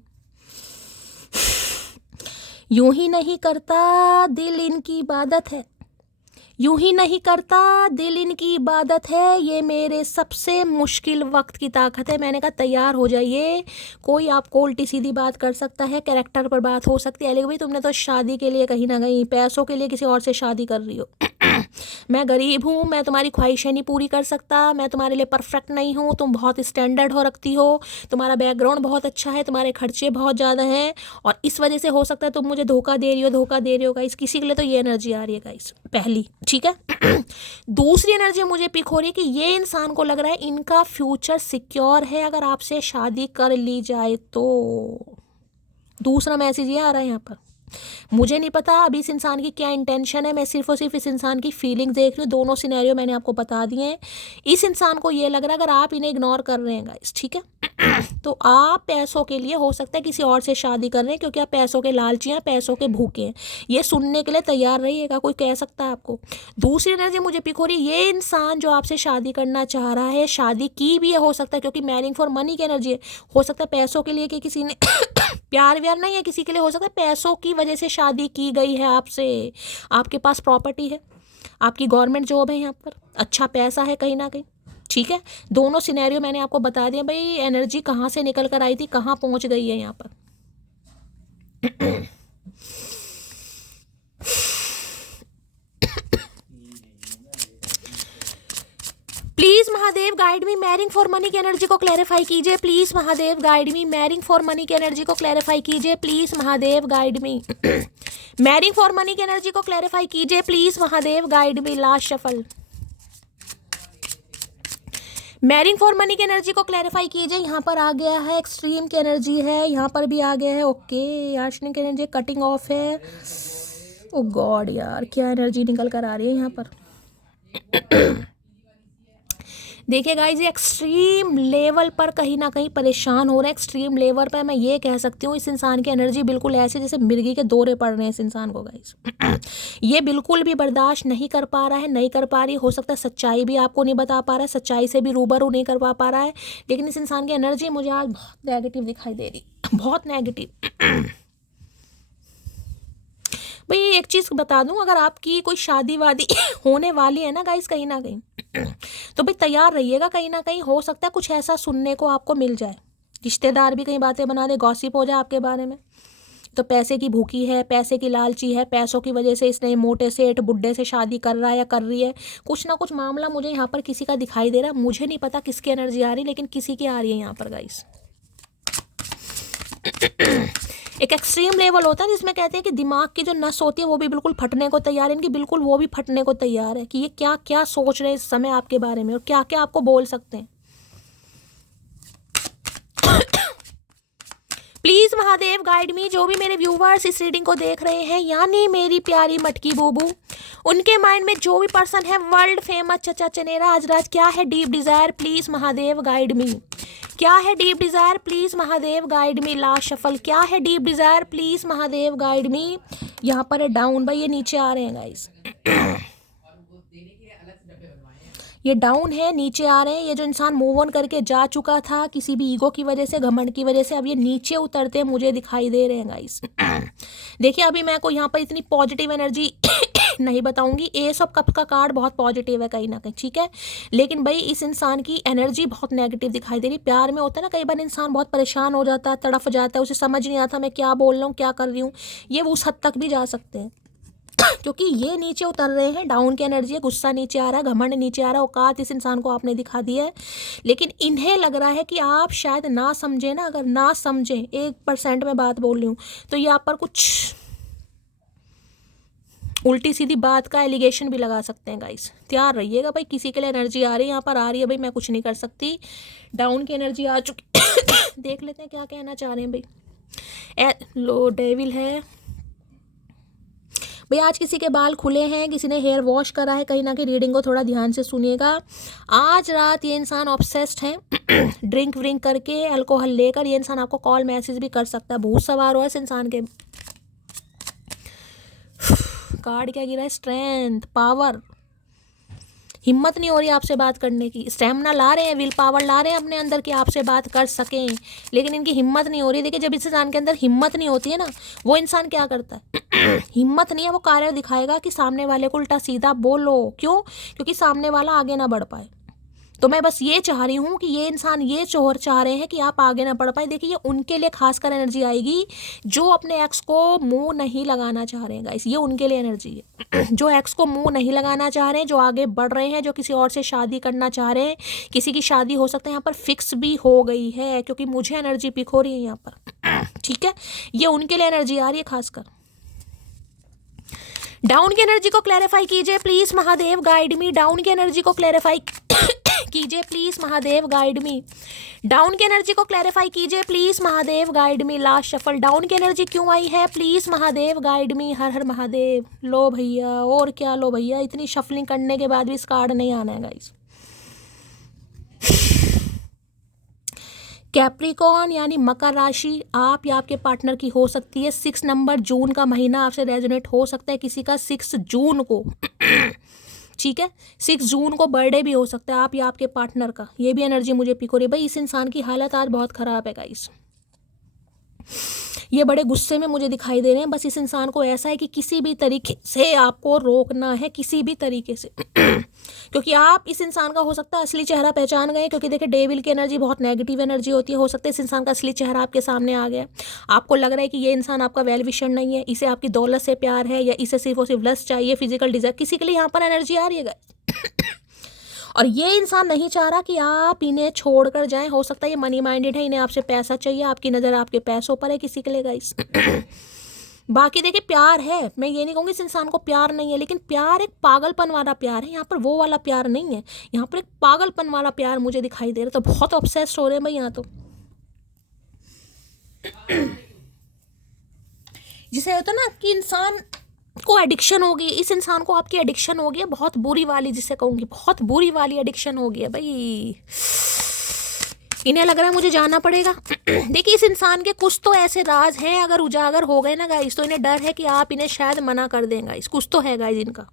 यूं ही नहीं करता दिल इनकी इबादत है, यूं ही नहीं करता दिल इनकी इबादत है, ये मेरे सबसे मुश्किल वक्त की ताकत है। मैंने कहा तैयार हो जाइए, कोई आपको उल्टी सीधी बात कर सकता है, कैरेक्टर पर बात हो सकती है। लेकिन भाई तुमने तो शादी के लिए कहीं ना कहीं पैसों के लिए किसी और से शादी कर रही हो। मैं गरीब हूँ, मैं तुम्हारी ख्वाहिशें नहीं पूरी कर सकता, मैं तुम्हारे लिए परफेक्ट नहीं हूँ, तुम बहुत स्टैंडर्ड हो रखती हो, तुम्हारा बैकग्राउंड बहुत अच्छा है, तुम्हारे खर्चे बहुत ज़्यादा हैं, और इस वजह से हो सकता है तुम मुझे धोखा दे रही हो, धोखा दे रही हो गाइस। किसी के लिए तो ये एनर्जी आ रही है गाइस, पहली, ठीक है। दूसरी एनर्जी मुझे पिक हो रही है कि ये इंसान को लग रहा है इनका फ्यूचर सिक्योर है अगर आपसे शादी कर ली जाए तो। दूसरा मैसेज ये आ रहा है यहाँ पर। मुझे नहीं पता अभी इस इंसान की क्या इंटेंशन है, मैं सिर्फ और सिर्फ इस इंसान की फीलिंग्स देख रही हूँ। दोनों सिनेरियो मैंने आपको बता दिए हैं। इस इंसान को ये लग रहा है अगर आप इन्हें इग्नोर कर रहे हैं गाइस, ठीक है, तो आप पैसों के लिए हो सकता है किसी और से शादी कर रहे हैं, क्योंकि आप पैसों के लालची हैं, पैसों के भूखे हैं। ये सुनने के लिए तैयार रहिएगा, कोई कह सकता है आपको। दूसरी एनर्जी मुझे पिक हो रही है, ये इंसान जो आपसे शादी करना चाह रहा है, शादी की भी है हो सकता है, क्योंकि मैरिंग फॉर मनी की एनर्जी है। हो सकता है पैसों के लिए कि किसी ने प्यार व्यार नहीं है, किसी के लिए हो सकता है पैसों की वजह से शादी की गई है आपसे। आपके पास प्रॉपर्टी है, आपकी गवर्नमेंट जॉब है, यहाँ पर अच्छा पैसा है कहीं ना कहीं, ठीक है। दोनों सिनेरियो मैंने आपको बता दिया भाई, एनर्जी कहाँ से निकल कर आई थी, कहाँ पहुँच गई है यहाँ पर। Please Mahadev guide me, marrying for money की एनर्जी को क्लैरिफाई कीजिए please Mahadev, guide me. Marrying for money की एनर्जी को क्लैरिफाई कीजिए please Mahadev, guide me. Marrying for money की एनर्जी को क्लैरिफाई कीजिए please Mahadev, guide me. Last shuffle, marrying for money की एनर्जी को क्लैरिफाई कीजिए। यहाँ पर आ गया है एक्सट्रीम की एनर्जी है, यहाँ पर भी आ गया है ओके, आर्शनिंग की एनर्जी कटिंग ऑफ है। ओ गॉड यार, क्या एनर्जी निकल कर आ रही है यहाँ पर। देखिए गाइज, ये एक्सट्रीम लेवल पर कहीं ना कहीं परेशान हो रहे हैं। एक्सट्रीम लेवल पर मैं ये कह सकती हूँ इस इंसान की एनर्जी बिल्कुल ऐसे जैसे मिर्गी के दौरे पड़ रहे हैं इस इंसान को गाइज। ये बिल्कुल भी बर्दाश्त नहीं कर पा रहा है, नहीं कर पा रही। हो सकता है सच्चाई भी आपको नहीं बता पा रहा है, सच्चाई से भी रूबरू नहीं करवा पा रहा है, लेकिन इस इंसान की एनर्जी मुझे आज बहुत नेगेटिव दिखाई दे रही, बहुत नेगेटिव। भाई एक चीज़ बता दूं, अगर आपकी कोई शादी वादी होने वाली है ना गाइस कहीं ना कहीं, तो भाई तैयार रहिएगा, कहीं ना कहीं हो सकता है कुछ ऐसा सुनने को आपको मिल जाए। रिश्तेदार भी कहीं बातें बना दे, गॉसिप हो जाए आपके बारे में। तो पैसे की भूखी है, पैसे की लालची है, पैसों की वजह से इसने मोटे सेठ बुड्ढे से शादी कर रहा है या कर रही है। कुछ ना कुछ मामला मुझे यहाँ पर किसी का दिखाई दे रहा है। मुझे नहीं पता किसकी एनर्जी आ रही, लेकिन किसी की आ रही है यहाँ पर गाइस। एक एक्सट्रीम लेवल होता है जिसमें कहते हैं कि दिमाग की जो नस होती है वो भी बिल्कुल फटने को तैयार है, इनकी बिल्कुल वो भी फटने को तैयार है कि ये क्या क्या सोच रहे हैं इस समय आपके बारे में और क्या क्या आपको बोल सकते हैं। प्लीज महादेव गाइड मी, जो भी मेरे व्यूवर्स इस रीडिंग को देख रहे हैं, यानी मेरी प्यारी मटकी बूबू, उनके माइंड में जो भी पर्सन है वर्ल्ड फेमस चचा चनेरा अजराज, क्या है deep Dzire please Mahadev guide मी। क्या है deep Dzire please Mahadev guide me. Last shuffle, क्या है deep Dzire please Mahadev guide मी। यहाँ पर है डाउन, भाई ये नीचे आ रहे हैं गाइस। ये डाउन है, नीचे आ रहे हैं। ये जो इंसान मूव ऑन करके जा चुका था किसी भी ईगो की वजह से, घमंड की वजह से, अब ये नीचे उतरते मुझे दिखाई दे रहे हैं गाइस। देखिए अभी मैं को यहाँ पर इतनी पॉजिटिव एनर्जी नहीं बताऊंगी। एस ऑफ कप्स का कार्ड बहुत पॉजिटिव है कहीं ना कहीं, ठीक है, लेकिन भाई इस इंसान की एनर्जी बहुत नेगेटिव दिखाई दे रही। प्यार में होता है ना कई बार इंसान बहुत परेशान हो जाता है, तड़फ जाता है, उसे समझ नहीं आता मैं क्या बोल रहा हूँ, क्या कर रही हूँ। ये उस हद तक भी जा सकते हैं क्योंकि ये नीचे उतर रहे हैं। डाउन की एनर्जी है, गुस्सा नीचे आ रहा है, घमंड नीचे आ रहा है, औकात इस इंसान को आपने दिखा दी है। लेकिन इन्हें लग रहा है कि आप शायद ना समझें ना, अगर ना समझें 1% में बात बोल रही हूँ तो ये आप पर कुछ उल्टी सीधी बात का एलिगेशन भी लगा सकते हैं गाइस। तैयार रहिएगा भाई, किसी के लिए एनर्जी आ रही है यहाँ पर, आ रही है भाई, मैं कुछ नहीं कर सकती। डाउन की एनर्जी आ चुकी देख लेते हैं क्या कहना चाह रहे हैं भाई। लो डेविल है भाई। आज किसी के बाल खुले हैं, किसी ने हेयर वॉश करा है, कहीं ना कहीं रीडिंग को थोड़ा ध्यान से सुनिएगा। आज रात ये इंसान ऑब्सेस्ड है ड्रिंक व्रिंक करके, अल्कोहल लेकर। ये इंसान आपको कॉल मैसेज भी कर सकता है। भूत सवार हो इस इंसान के। कार्ड क्या गिरा है? Strength, power. हिम्मत नहीं हो रही आपसे बात करने की। स्टेमिना ला रहे हैं, विल पावर ला रहे हैं अपने अंदर कि आपसे बात कर सकें, लेकिन इनकी हिम्मत नहीं हो रही। देखिए जब इस इंसान के अंदर हिम्मत नहीं होती है ना, वो इंसान क्या करता है हिम्मत नहीं है, वो कार्य दिखाएगा कि सामने वाले को उल्टा सीधा बोलो। क्यों? क्योंकि सामने वाला आगे ना बढ़ पाए। तो मैं बस ये चाह रही हूँ कि ये इंसान ये चोर चाह रहे हैं कि आप आगे ना बढ़ पाए। देखिए ये उनके लिए खासकर एनर्जी आएगी जो अपने एक्स को मुंह नहीं लगाना चाह रहे हैं गाइस। ये उनके लिए एनर्जी है जो एक्स को मुंह नहीं लगाना चाह रहे हैं, जो आगे बढ़ रहे हैं, जो किसी और से शादी करना चाह रहे हैं। किसी की शादी हो सकता है यहाँ पर फिक्स भी हो गई है, क्योंकि मुझे एनर्जी पिक हो रही है यहाँ पर, ठीक है। ये उनके लिए एनर्जी आ रही है खासकर। डाउन की एनर्जी को क्लैरिफाई कीजिए please Mahadev, guide me. Down की एनर्जी को क्लैरिफाई कीजिए please Mahadev, guide me. Down की एनर्जी को क्लैरिफाई कीजिए please Mahadev, guide me. Last shuffle, down की एनर्जी क्यों आई है? Please Mahadev, guide me. हर हर महादेव। लो भैया, और क्या लो भैया, इतनी शफलिंग करने के बाद भी इस कार्ड नहीं आना है गाइस। कैप्रिकॉर्न यानी मकर राशि आप या आपके पार्टनर की हो सकती है। 6 नंबर जून का महीना आपसे रेजोनेट हो सकता है किसी का 6 जून को ठीक है। 6 जून को बर्थडे भी हो सकता है आप या आपके पार्टनर का। ये भी एनर्जी मुझे पिक हो रही है भाई। इस इंसान की हालत आज बहुत ख़राब है गाइस। ये बड़े गुस्से में मुझे दिखाई दे रहे हैं। बस इस इंसान को ऐसा है कि किसी भी तरीके से आपको रोकना है, किसी भी तरीके से क्योंकि आप इस इंसान का हो सकता है असली चेहरा पहचान गए। क्योंकि देखिए डेविल की एनर्जी बहुत नेगेटिव एनर्जी होती है। हो सकता है इस इंसान का असली चेहरा आपके सामने आ गया। आपको लग रहा है कि ये इंसान आपका वेल विशर नहीं है, इसे आपकी दौलत से प्यार है, या इसे सिर्फ और सिर्फ लस्ट चाहिए, फिजिकल डिजायर। किसी के लिए यहाँ पर एनर्जी आ रही है और ये इंसान नहीं चाह रहा कि आप इन्हें छोड़कर जाएं। हो सकता है ये मनी माइंडेड है, इन्हें आपसे पैसा चाहिए, आपकी नज़र आपके पैसों पर है किसी के लिए गाइस। बाकी देखिए प्यार है, मैं ये नहीं कहूँगी इस इंसान को प्यार नहीं है, लेकिन प्यार एक पागलपन वाला प्यार है। यहाँ पर वो वाला प्यार नहीं है, यहाँ पर एक पागलपन वाला प्यार मुझे दिखाई दे रहा है। तो बहुत ऑब्सेस्ड हो रहे हैं भाई यहाँ तो। जिसे होता ना कि इंसान को एडिक्शन हो गई, इस इंसान को आपकी एडिक्शन हो गई है, बहुत बुरी वाली, जिसे कहूँगी बहुत बुरी वाली एडिक्शन हो गई है भाई। इन्हें लग रहा है मुझे जाना पड़ेगा। देखिए इस इंसान के कुछ तो ऐसे राज हैं, अगर उजागर हो गए ना गाइस तो इन्हें डर है कि आप इन्हें शायद मना कर दें गाइस। कुछ तो है गाइस इनका।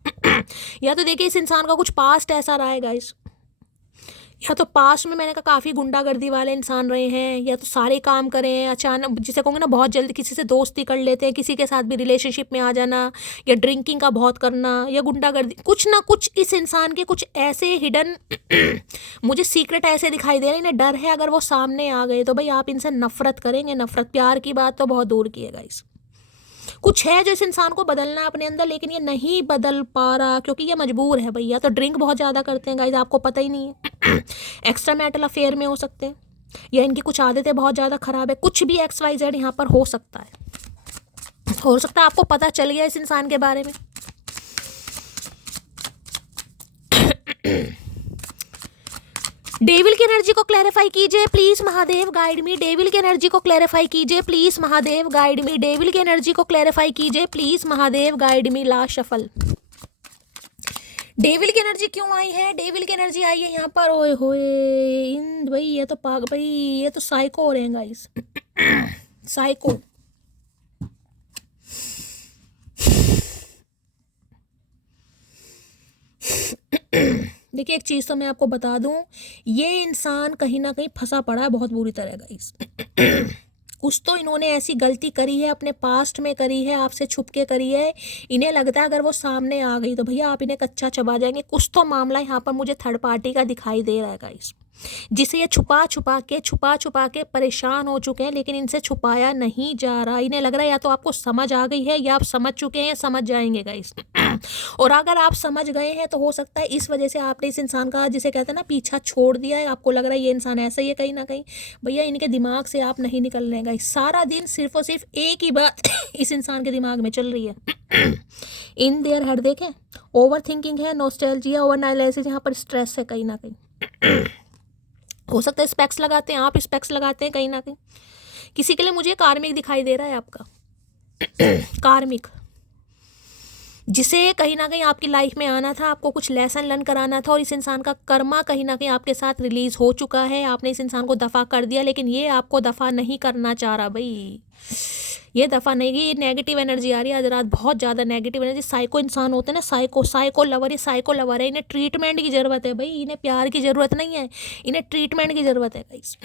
या तो देखिए इस इंसान का कुछ पास्ट ऐसा रहा है गाइस, या तो पास्ट में मैंने कहा काफ़ी गुंडागर्दी वाले इंसान रहे हैं, या तो सारे काम करें हैं अचानक, जिसे कहूँगे ना बहुत जल्दी किसी से दोस्ती कर लेते हैं, किसी के साथ भी रिलेशनशिप में आ जाना, या ड्रिंकिंग का बहुत करना, या गुंडागर्दी। कुछ ना कुछ इस इंसान के कुछ ऐसे हिडन मुझे सीक्रेट ऐसे दिखाई दे रहे हैं। इन्हें डर है अगर वो सामने आ गए तो भाई आप इनसे नफरत करेंगे। नफरत, प्यार की बात तो बहुत दूर की है गाइस। कुछ है जो इस इंसान को बदलना है अपने अंदर, लेकिन ये नहीं बदल पा रहा क्योंकि ये मजबूर है भैया। तो ड्रिंक बहुत ज़्यादा करते हैं गाइस, आपको पता ही नहीं है। एक्स्ट्रा मैरिटल अफेयर में हो सकते हैं, या इनकी कुछ आदतें बहुत ज़्यादा ख़राब है। कुछ भी XYZ यहाँ पर हो सकता है। हो सकता है आपको पता चल गया इस इंसान के बारे में। डेविल की एनर्जी को क्लैरिफाई कीजिए please Mahadev, guide me. Devil की एनर्जी को क्लैरिफाई कीजिए please Mahadev, guide me. Devil की एनर्जी को क्लैरिफाई कीजिए please Mahadev, guide me. Last shuffle, devil की एनर्जी क्यों आई है? डेविल की एनर्जी आई है यहाँ पर। ओए होए इन भाई, ये तो भाई ये तो साइको हो रहे हैं गाइस। साइको। देखिए एक चीज़ तो मैं आपको बता दूं, ये इंसान कहीं ना कहीं फंसा पड़ा है बहुत बुरी तरह गाइस। कुछ तो इन्होंने ऐसी गलती करी है, अपने पास्ट में करी है, आपसे छुप के करी है। इन्हें लगता है अगर वो सामने आ गई तो भैया आप इन्हें कच्चा चबा जाएंगे। कुछ तो मामला यहाँ पर मुझे थर्ड पार्टी का दिखाई दे रहा है गाइस, जिसे ये छुपा छुपा के परेशान हो चुके हैं, लेकिन इनसे छुपाया नहीं जा रहा। इन्हें लग रहा है या तो आपको समझ आ गई है या आप समझ चुके हैं, समझ जाएंगे गाइस। और अगर आप समझ गए हैं तो हो सकता है इस वजह से आपने इस इंसान का, जिसे कहते हैं ना, पीछा छोड़ दिया है। आपको लग रहा है ये इंसान ऐसा ही है कहीं ना कहीं। भैया इनके दिमाग से आप नहीं निकल रहे गाइस। सारा दिन सिर्फ और सिर्फ एक ही बात इस इंसान के दिमाग में चल रही है। इन देयर हेड देखें, ओवर थिंकिंग है, नॉस्टैल्जिया, ओवर एनालिसिस, यहाँ पर स्ट्रेस है कहीं ना कहीं। हो सकता है स्पेक्स लगाते हैं आप, स्पेक्स लगाते हैं कहीं ना कहीं। किसी के लिए मुझे कार्मिक दिखाई दे रहा है आपका। कार्मिक, जिसे कहीं ना कहीं आपकी लाइफ में आना था, आपको कुछ लेसन लर्न कराना था, और इस इंसान का कर्मा कहीं ना कहीं आपके साथ रिलीज हो चुका है। आपने इस इंसान को दफ़ा कर दिया, लेकिन ये आपको दफ़ा नहीं करना चाह रहा भाई। ये दफ़ा नहीं, ये नेगेटिव एनर्जी आ रही है आज रात, बहुत ज़्यादा नेगेटिव एनर्जी। साइको इंसान होते हैं ना, साइको लवर, ये साइको लवर है। इन्हें ट्रीटमेंट की ज़रूरत है भाई, इन्हें प्यार की ज़रूरत नहीं है, इन्हें ट्रीटमेंट की ज़रूरत है गाइस।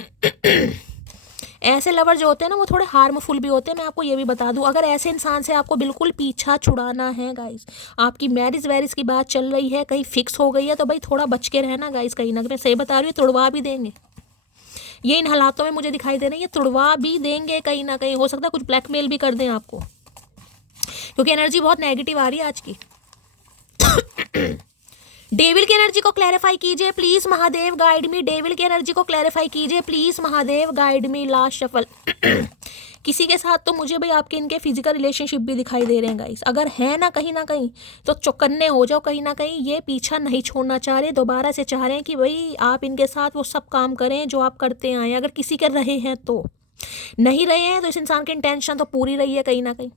ऐसे लवर जो होते हैं ना वो थोड़े हार्मफुल भी होते हैं, मैं आपको ये भी बता दूं। अगर ऐसे इंसान से आपको बिल्कुल पीछा छुड़ाना है गाइस, आपकी मैरिज वैरिज की बात चल रही है, कहीं फिक्स हो गई है, तो भाई थोड़ा बच के रहना गाइस। कहीं ना कहीं मैं सही बता रही हूँ, तुड़वा भी देंगे ये। इन हालातों में मुझे दिखाई दे रही है ये तुड़वा भी देंगे कहीं ना कहीं। हो सकता है कुछ ब्लैकमेल भी कर दें आपको, क्योंकि एनर्जी बहुत नेगेटिव आ रही है आज की। डेविल की एनर्जी को क्लैरिफाई कीजिए please Mahadev, guide me. Devil की एनर्जी को क्लैरिफाई कीजिए please Mahadev, guide me. Last shuffle. किसी के साथ तो मुझे भाई आपके इनके फिजिकल रिलेशनशिप भी दिखाई दे रहे हैं गाइस। अगर है ना कहीं तो चौकन्ने हो जाओ कहीं ना कहीं। ये पीछा नहीं छोड़ना चाह रहे, दोबारा से चाह रहे हैं कि भाई आप इनके साथ वो सब काम करें जो आप करते आए। अगर किसी के रहे हैं तो, नहीं रहे हैं तो इस इंसान की इंटेंशन तो पूरी रही है कहीं ना कहीं।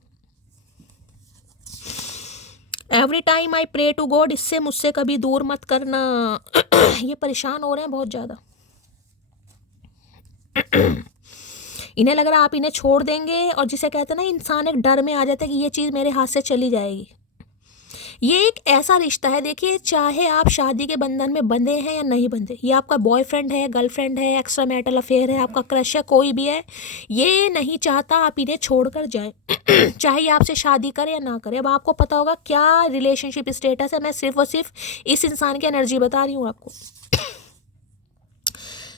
Every time I pray to God, इससे मुझसे कभी दूर मत करना। ये परेशान हो रहे हैं बहुत ज़्यादा। इन्हें लग रहा है आप इन्हें छोड़ देंगे, और जिसे कहते हैं ना, इंसान एक डर में आ जाता है कि ये चीज़ मेरे हाथ से चली जाएगी। ये एक ऐसा रिश्ता है, देखिए, चाहे आप शादी के बंधन में बंधे हैं या नहीं बंधे, ये आपका बॉयफ्रेंड है, गर्लफ्रेंड है, एक्स्ट्रा मैरिटल अफेयर है, आपका क्रश है, कोई भी है, ये नहीं चाहता आप इन्हें छोड़कर जाएं। चाहे ये आपसे शादी करे या ना करे। अब आपको पता होगा क्या रिलेशनशिप स्टेटस है। मैं सिर्फ और सिर्फ इस इंसान की एनर्जी बता रही हूँ आपको।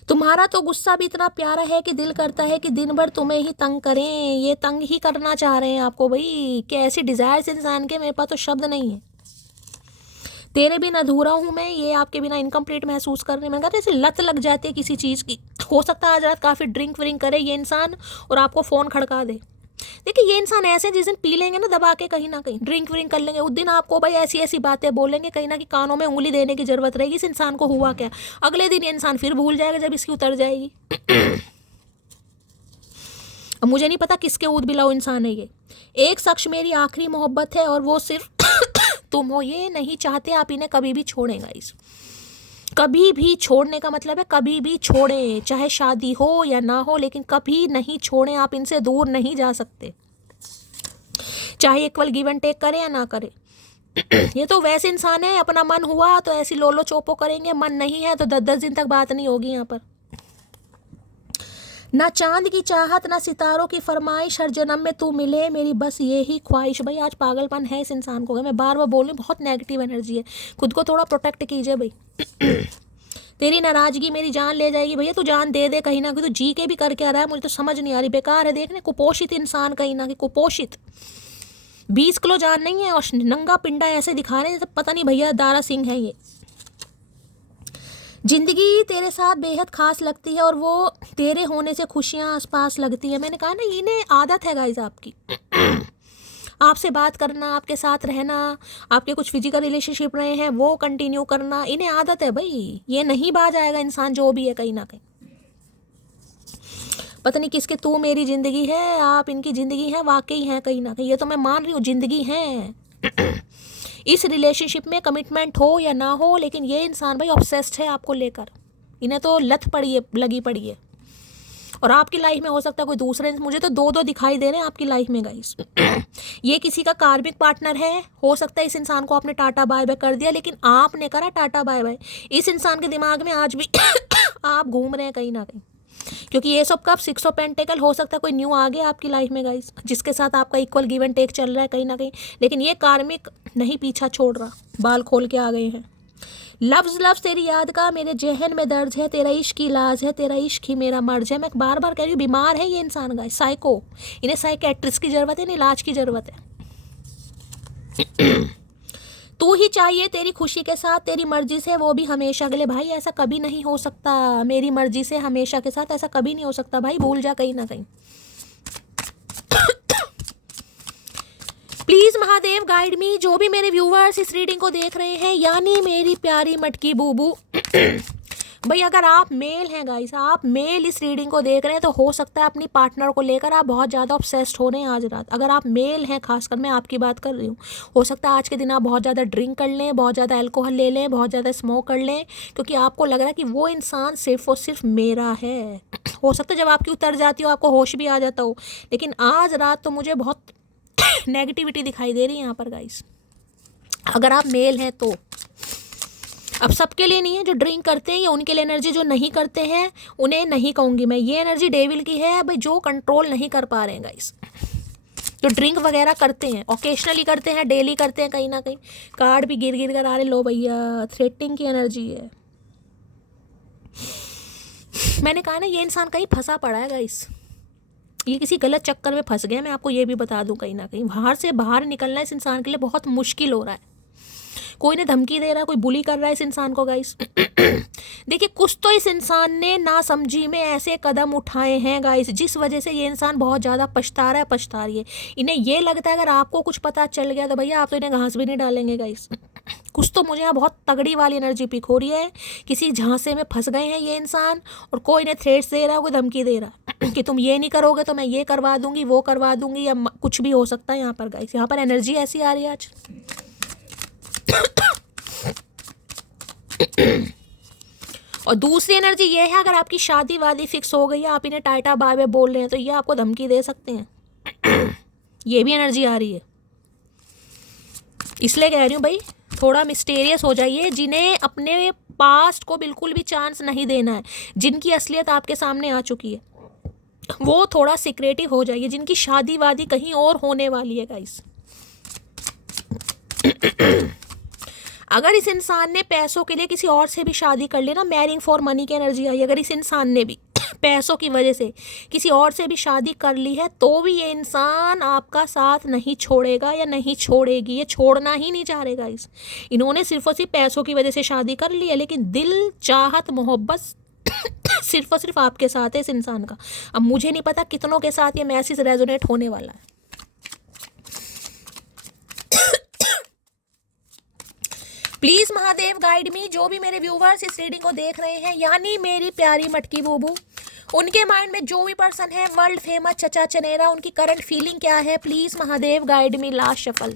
तुम्हारा तो गुस्सा भी इतना प्यारा है कि दिल करता है कि दिन भर तुम्हें ही तंग करें। ये तंग ही करना चाह रहे हैं आपको भाई। कैसी डिज़ायर्स इंसान के, मेरे पास तो शब्द नहीं है। तेरे बिना अधूरा हूँ मैं, ये आपके बिना इनकम्प्लीट महसूस कर रहे हैं। मैंने कहा जैसे लत लग जाती है किसी चीज़ की। हो सकता है आज रात काफ़ी ड्रिंक व्रिंक करे ये इंसान और आपको फ़ोन खड़का दे। देखिए ये इंसान ऐसे, जिस दिन पी लेंगे ना दबा के, कहीं ना कहीं ड्रिंक व्रिंक कर लेंगे, उस दिन आपको भाई ऐसी ऐसी बातें बोलेंगे, कहीं ना कहीं कानों में उंगली देने की जरूरत रहेगी। इस इंसान को हुआ क्या, अगले दिन ये इंसान फिर भूल जाएगा जब इसकी उतर जाएगी। अब मुझे नहीं पता किसके ऊद बिलाओ इंसान है ये। एक शख्स मेरी आखिरी मोहब्बत है और वो सिर्फ तुम हो। ये नहीं चाहते आप इन्हें कभी भी छोड़ेगा। इस कभी भी छोड़ने का मतलब है कभी भी छोड़ें, चाहे शादी हो या ना हो, लेकिन कभी नहीं छोड़ें। आप इनसे दूर नहीं जा सकते, चाहे इक्वल गिव एंड टेक करें या ना करें। ये तो वैसे इंसान है, अपना मन हुआ तो ऐसी लोलो चोपो करेंगे, मन नहीं है तो 10-10 दिन तक बात नहीं होगी यहाँ पर। ना चांद की चाहत, ना सितारों की फरमाइश, हर जन्म में तू मिले मेरी बस ये ही ख्वाहिश। भाई आज पागलपन है इस इंसान को। मैं बार बार बोल रही हूँ, बहुत नेगेटिव एनर्जी है। खुद को थोड़ा प्रोटेक्ट कीजिए भाई। तेरी नाराजगी मेरी जान ले जाएगी। भैया तू जान दे दे कहीं ना कहीं। तो जी के भी कर क्या रहा है मुझे तो समझ नहीं आ रही। बेकार है देखने, कुपोषित इंसान कहीं ना कहीं, कुपोषित। 20 किलो जान नहीं है और नंगा पिंडा ऐसे दिखा रहे हैं जैसे पता नहीं भैया दारा सिंह है ये। जिंदगी तेरे साथ बेहद खास लगती है और वो तेरे होने से खुशियाँ आसपास लगती है। मैंने कहा ना, इन्हें आदत है गाइस आपकी, आपसे बात करना, आपके साथ रहना, आपके कुछ फिजिकल रिलेशनशिप रहे हैं वो कंटिन्यू करना, इन्हें आदत है भाई। ये नहीं बाज आएगा इंसान जो भी है कहीं ना कहीं। पता नहीं किसके तू मेरी ज़िंदगी है, आप इनकी ज़िंदगी है, वाकई है कहीं ना कहीं। ये तो मैं मान रही हूँ ज़िंदगी है। इस रिलेशनशिप में कमिटमेंट हो या ना हो, लेकिन ये इंसान भाई ऑब्सेस्ड है आपको लेकर। इन्हें तो लत पड़ी है, लगी पड़ी है। और आपकी लाइफ में हो सकता है कोई दूसरे, मुझे तो दो दो दिखाई दे रहे हैं आपकी लाइफ में गाइस। ये किसी का कार्मिक पार्टनर है, हो सकता है इस इंसान को आपने टाटा बाय बाय कर दिया, लेकिन आपने करा टाटा बाय बाय। इस इंसान के दिमाग में आज भी आप घूम रहे हैं कहीं ना कहीं, क्योंकि ये सब कब 6 ऑफ पेंटिकल, हो सकता है कोई न्यू आ गया आपकी लाइफ में गाइस, जिसके साथ आपका इक्वल गिव एंड टेक चल रहा है कहीं ना कहीं, लेकिन ये कार्मिक नहीं पीछा छोड़ रहा, बाल खोल के आ गए हैं। लफ्ज़ लफ्ज़ तेरी याद का मेरे जहन में दर्ज है, तेरा इश्क की इलाज है, तेरा इश्क ही मेरा मर्ज है। मैं बार बार कह रही हूँ, बीमार है ये इंसान गाइस, साइको, इन्हें साइकेट्रिस्ट की ज़रूरत है, इन्हें इलाज की ज़रूरत है। तू ही चाहिए तेरी खुशी के साथ, तेरी मर्जी से वो भी हमेशा के लिए। भाई ऐसा कभी नहीं हो सकता, मेरी मर्जी से हमेशा के साथ ऐसा कभी नहीं हो सकता भाई, भूल जा कहीं ना कहीं। प्लीज महादेव गाइड मी, जो भी मेरे व्यूवर्स इस रीडिंग को देख रहे हैं, यानी मेरी प्यारी मटकी बूबू। भाई अगर आप मेल हैं गाइस, आप मेल इस रीडिंग को देख रहे हैं, तो हो सकता है अपनी पार्टनर को लेकर आप बहुत ज़्यादा ऑब्सेस्ड हो रहे हैं आज रात। अगर आप मेल हैं, खासकर मैं आपकी बात कर रही हूँ, हो सकता है आज के दिन आप बहुत ज़्यादा ड्रिंक कर लें, बहुत ज़्यादा अल्कोहल ले लें, बहुत ज़्यादा स्मोक कर लें, क्योंकि आपको लग रहा है कि वो इंसान सिर्फ और सिर्फ मेरा है। हो सकता है जब आपकी उतर जाती हो आपको होश भी आ जाता हो, लेकिन आज रात तो मुझे बहुत नेगेटिविटी दिखाई दे रही है यहाँ पर गाइस। अगर आप मेल हैं तो, अब सबके लिए नहीं है, जो ड्रिंक करते हैं या उनके लिए एनर्जी, जो नहीं करते हैं उन्हें नहीं कहूँगी मैं, ये एनर्जी डेविल की है भाई, जो कंट्रोल नहीं कर पा रहे हैं गाइस, जो ड्रिंक वगैरह करते हैं, ओकेशनली करते हैं, डेली करते हैं कहीं ना कहीं। कार्ड भी गिर गिर कर आ रहे, लो भैया, थ्रेटिंग की एनर्जी है। मैंने कहा ना, ये इंसान कहीं फंसा पड़ा है गाइस, ये किसी गलत चक्कर में फंस गया। मैं आपको ये भी बता दूं, कहीं ना कहीं बाहर से बाहर निकलना इस इंसान के लिए बहुत मुश्किल हो रहा है। कोई ने धमकी दे रहा है, कोई बुली कर रहा है इस इंसान को गाइस। देखिए कुछ तो इस इंसान ने ना समझी में ऐसे कदम उठाए हैं गाइस, जिस वजह से ये इंसान बहुत ज़्यादा पछता रहा है, पछता रही है। इन्हें ये लगता है अगर आपको कुछ पता चल गया तो भैया आप तो इन्हें घास भी नहीं डालेंगे गाइस। कुछ तो मुझे यहाँ बहुत तगड़ी वाली एनर्जी पिक हो रही है, किसी झांसे में फंस गए हैं ये इंसान, और कोई इन्हें थ्रेट्स दे रहा है, कोई धमकी दे रहा है कि तुम ये नहीं करोगे तो मैं ये करवा दूंगी, वो करवा दूंगी, या कुछ भी हो सकता है यहाँ पर गाइस। यहाँ पर एनर्जी ऐसी आ रही है आज। और दूसरी एनर्जी ये है, अगर आपकी शादी वादी फिक्स हो गई है, आप इन्हें टाटा बाय बाय बोल रहे हैं, तो ये आपको धमकी दे सकते हैं। ये भी एनर्जी आ रही है, इसलिए कह रही हूँ भाई थोड़ा मिस्टीरियस हो जाइए। जिन्हें अपने पास्ट को बिल्कुल भी चांस नहीं देना है, जिनकी असलियत आपके सामने आ चुकी है, वो थोड़ा सीक्रेटिव हो जाइए। जिनकी शादी वादी कहीं और होने वाली है गाइस, अगर इस इंसान ने पैसों के लिए किसी और से भी शादी कर ली ना, मैरिंग फॉर मनी की एनर्जी आई, अगर इस इंसान ने भी पैसों की वजह से किसी और से भी शादी कर ली है, तो भी ये इंसान आपका साथ नहीं छोड़ेगा या नहीं छोड़ेगी, ये छोड़ना ही नहीं चाह रहेगा। इन्होंने सिर्फ और सिर्फ पैसों की वजह से शादी कर ली है, लेकिन दिल चाहत मोहब्बत सिर्फ और सिर्फ आपके साथ है इस इंसान का। अब मुझे नहीं पता कितनों के साथ ये मैसेज रेजोनेट होने वाला है। प्लीज महादेव गाइड मी, जो भी मेरे व्यूवर्स इस रीडिंग को देख रहे हैं, यानी मेरी प्यारी मटकी बूबू, उनके माइंड में जो भी पर्सन है वर्ल्ड फेमस चचा चनेरा, उनकी करंट फीलिंग क्या है, please Mahadev guide me. Last shuffle,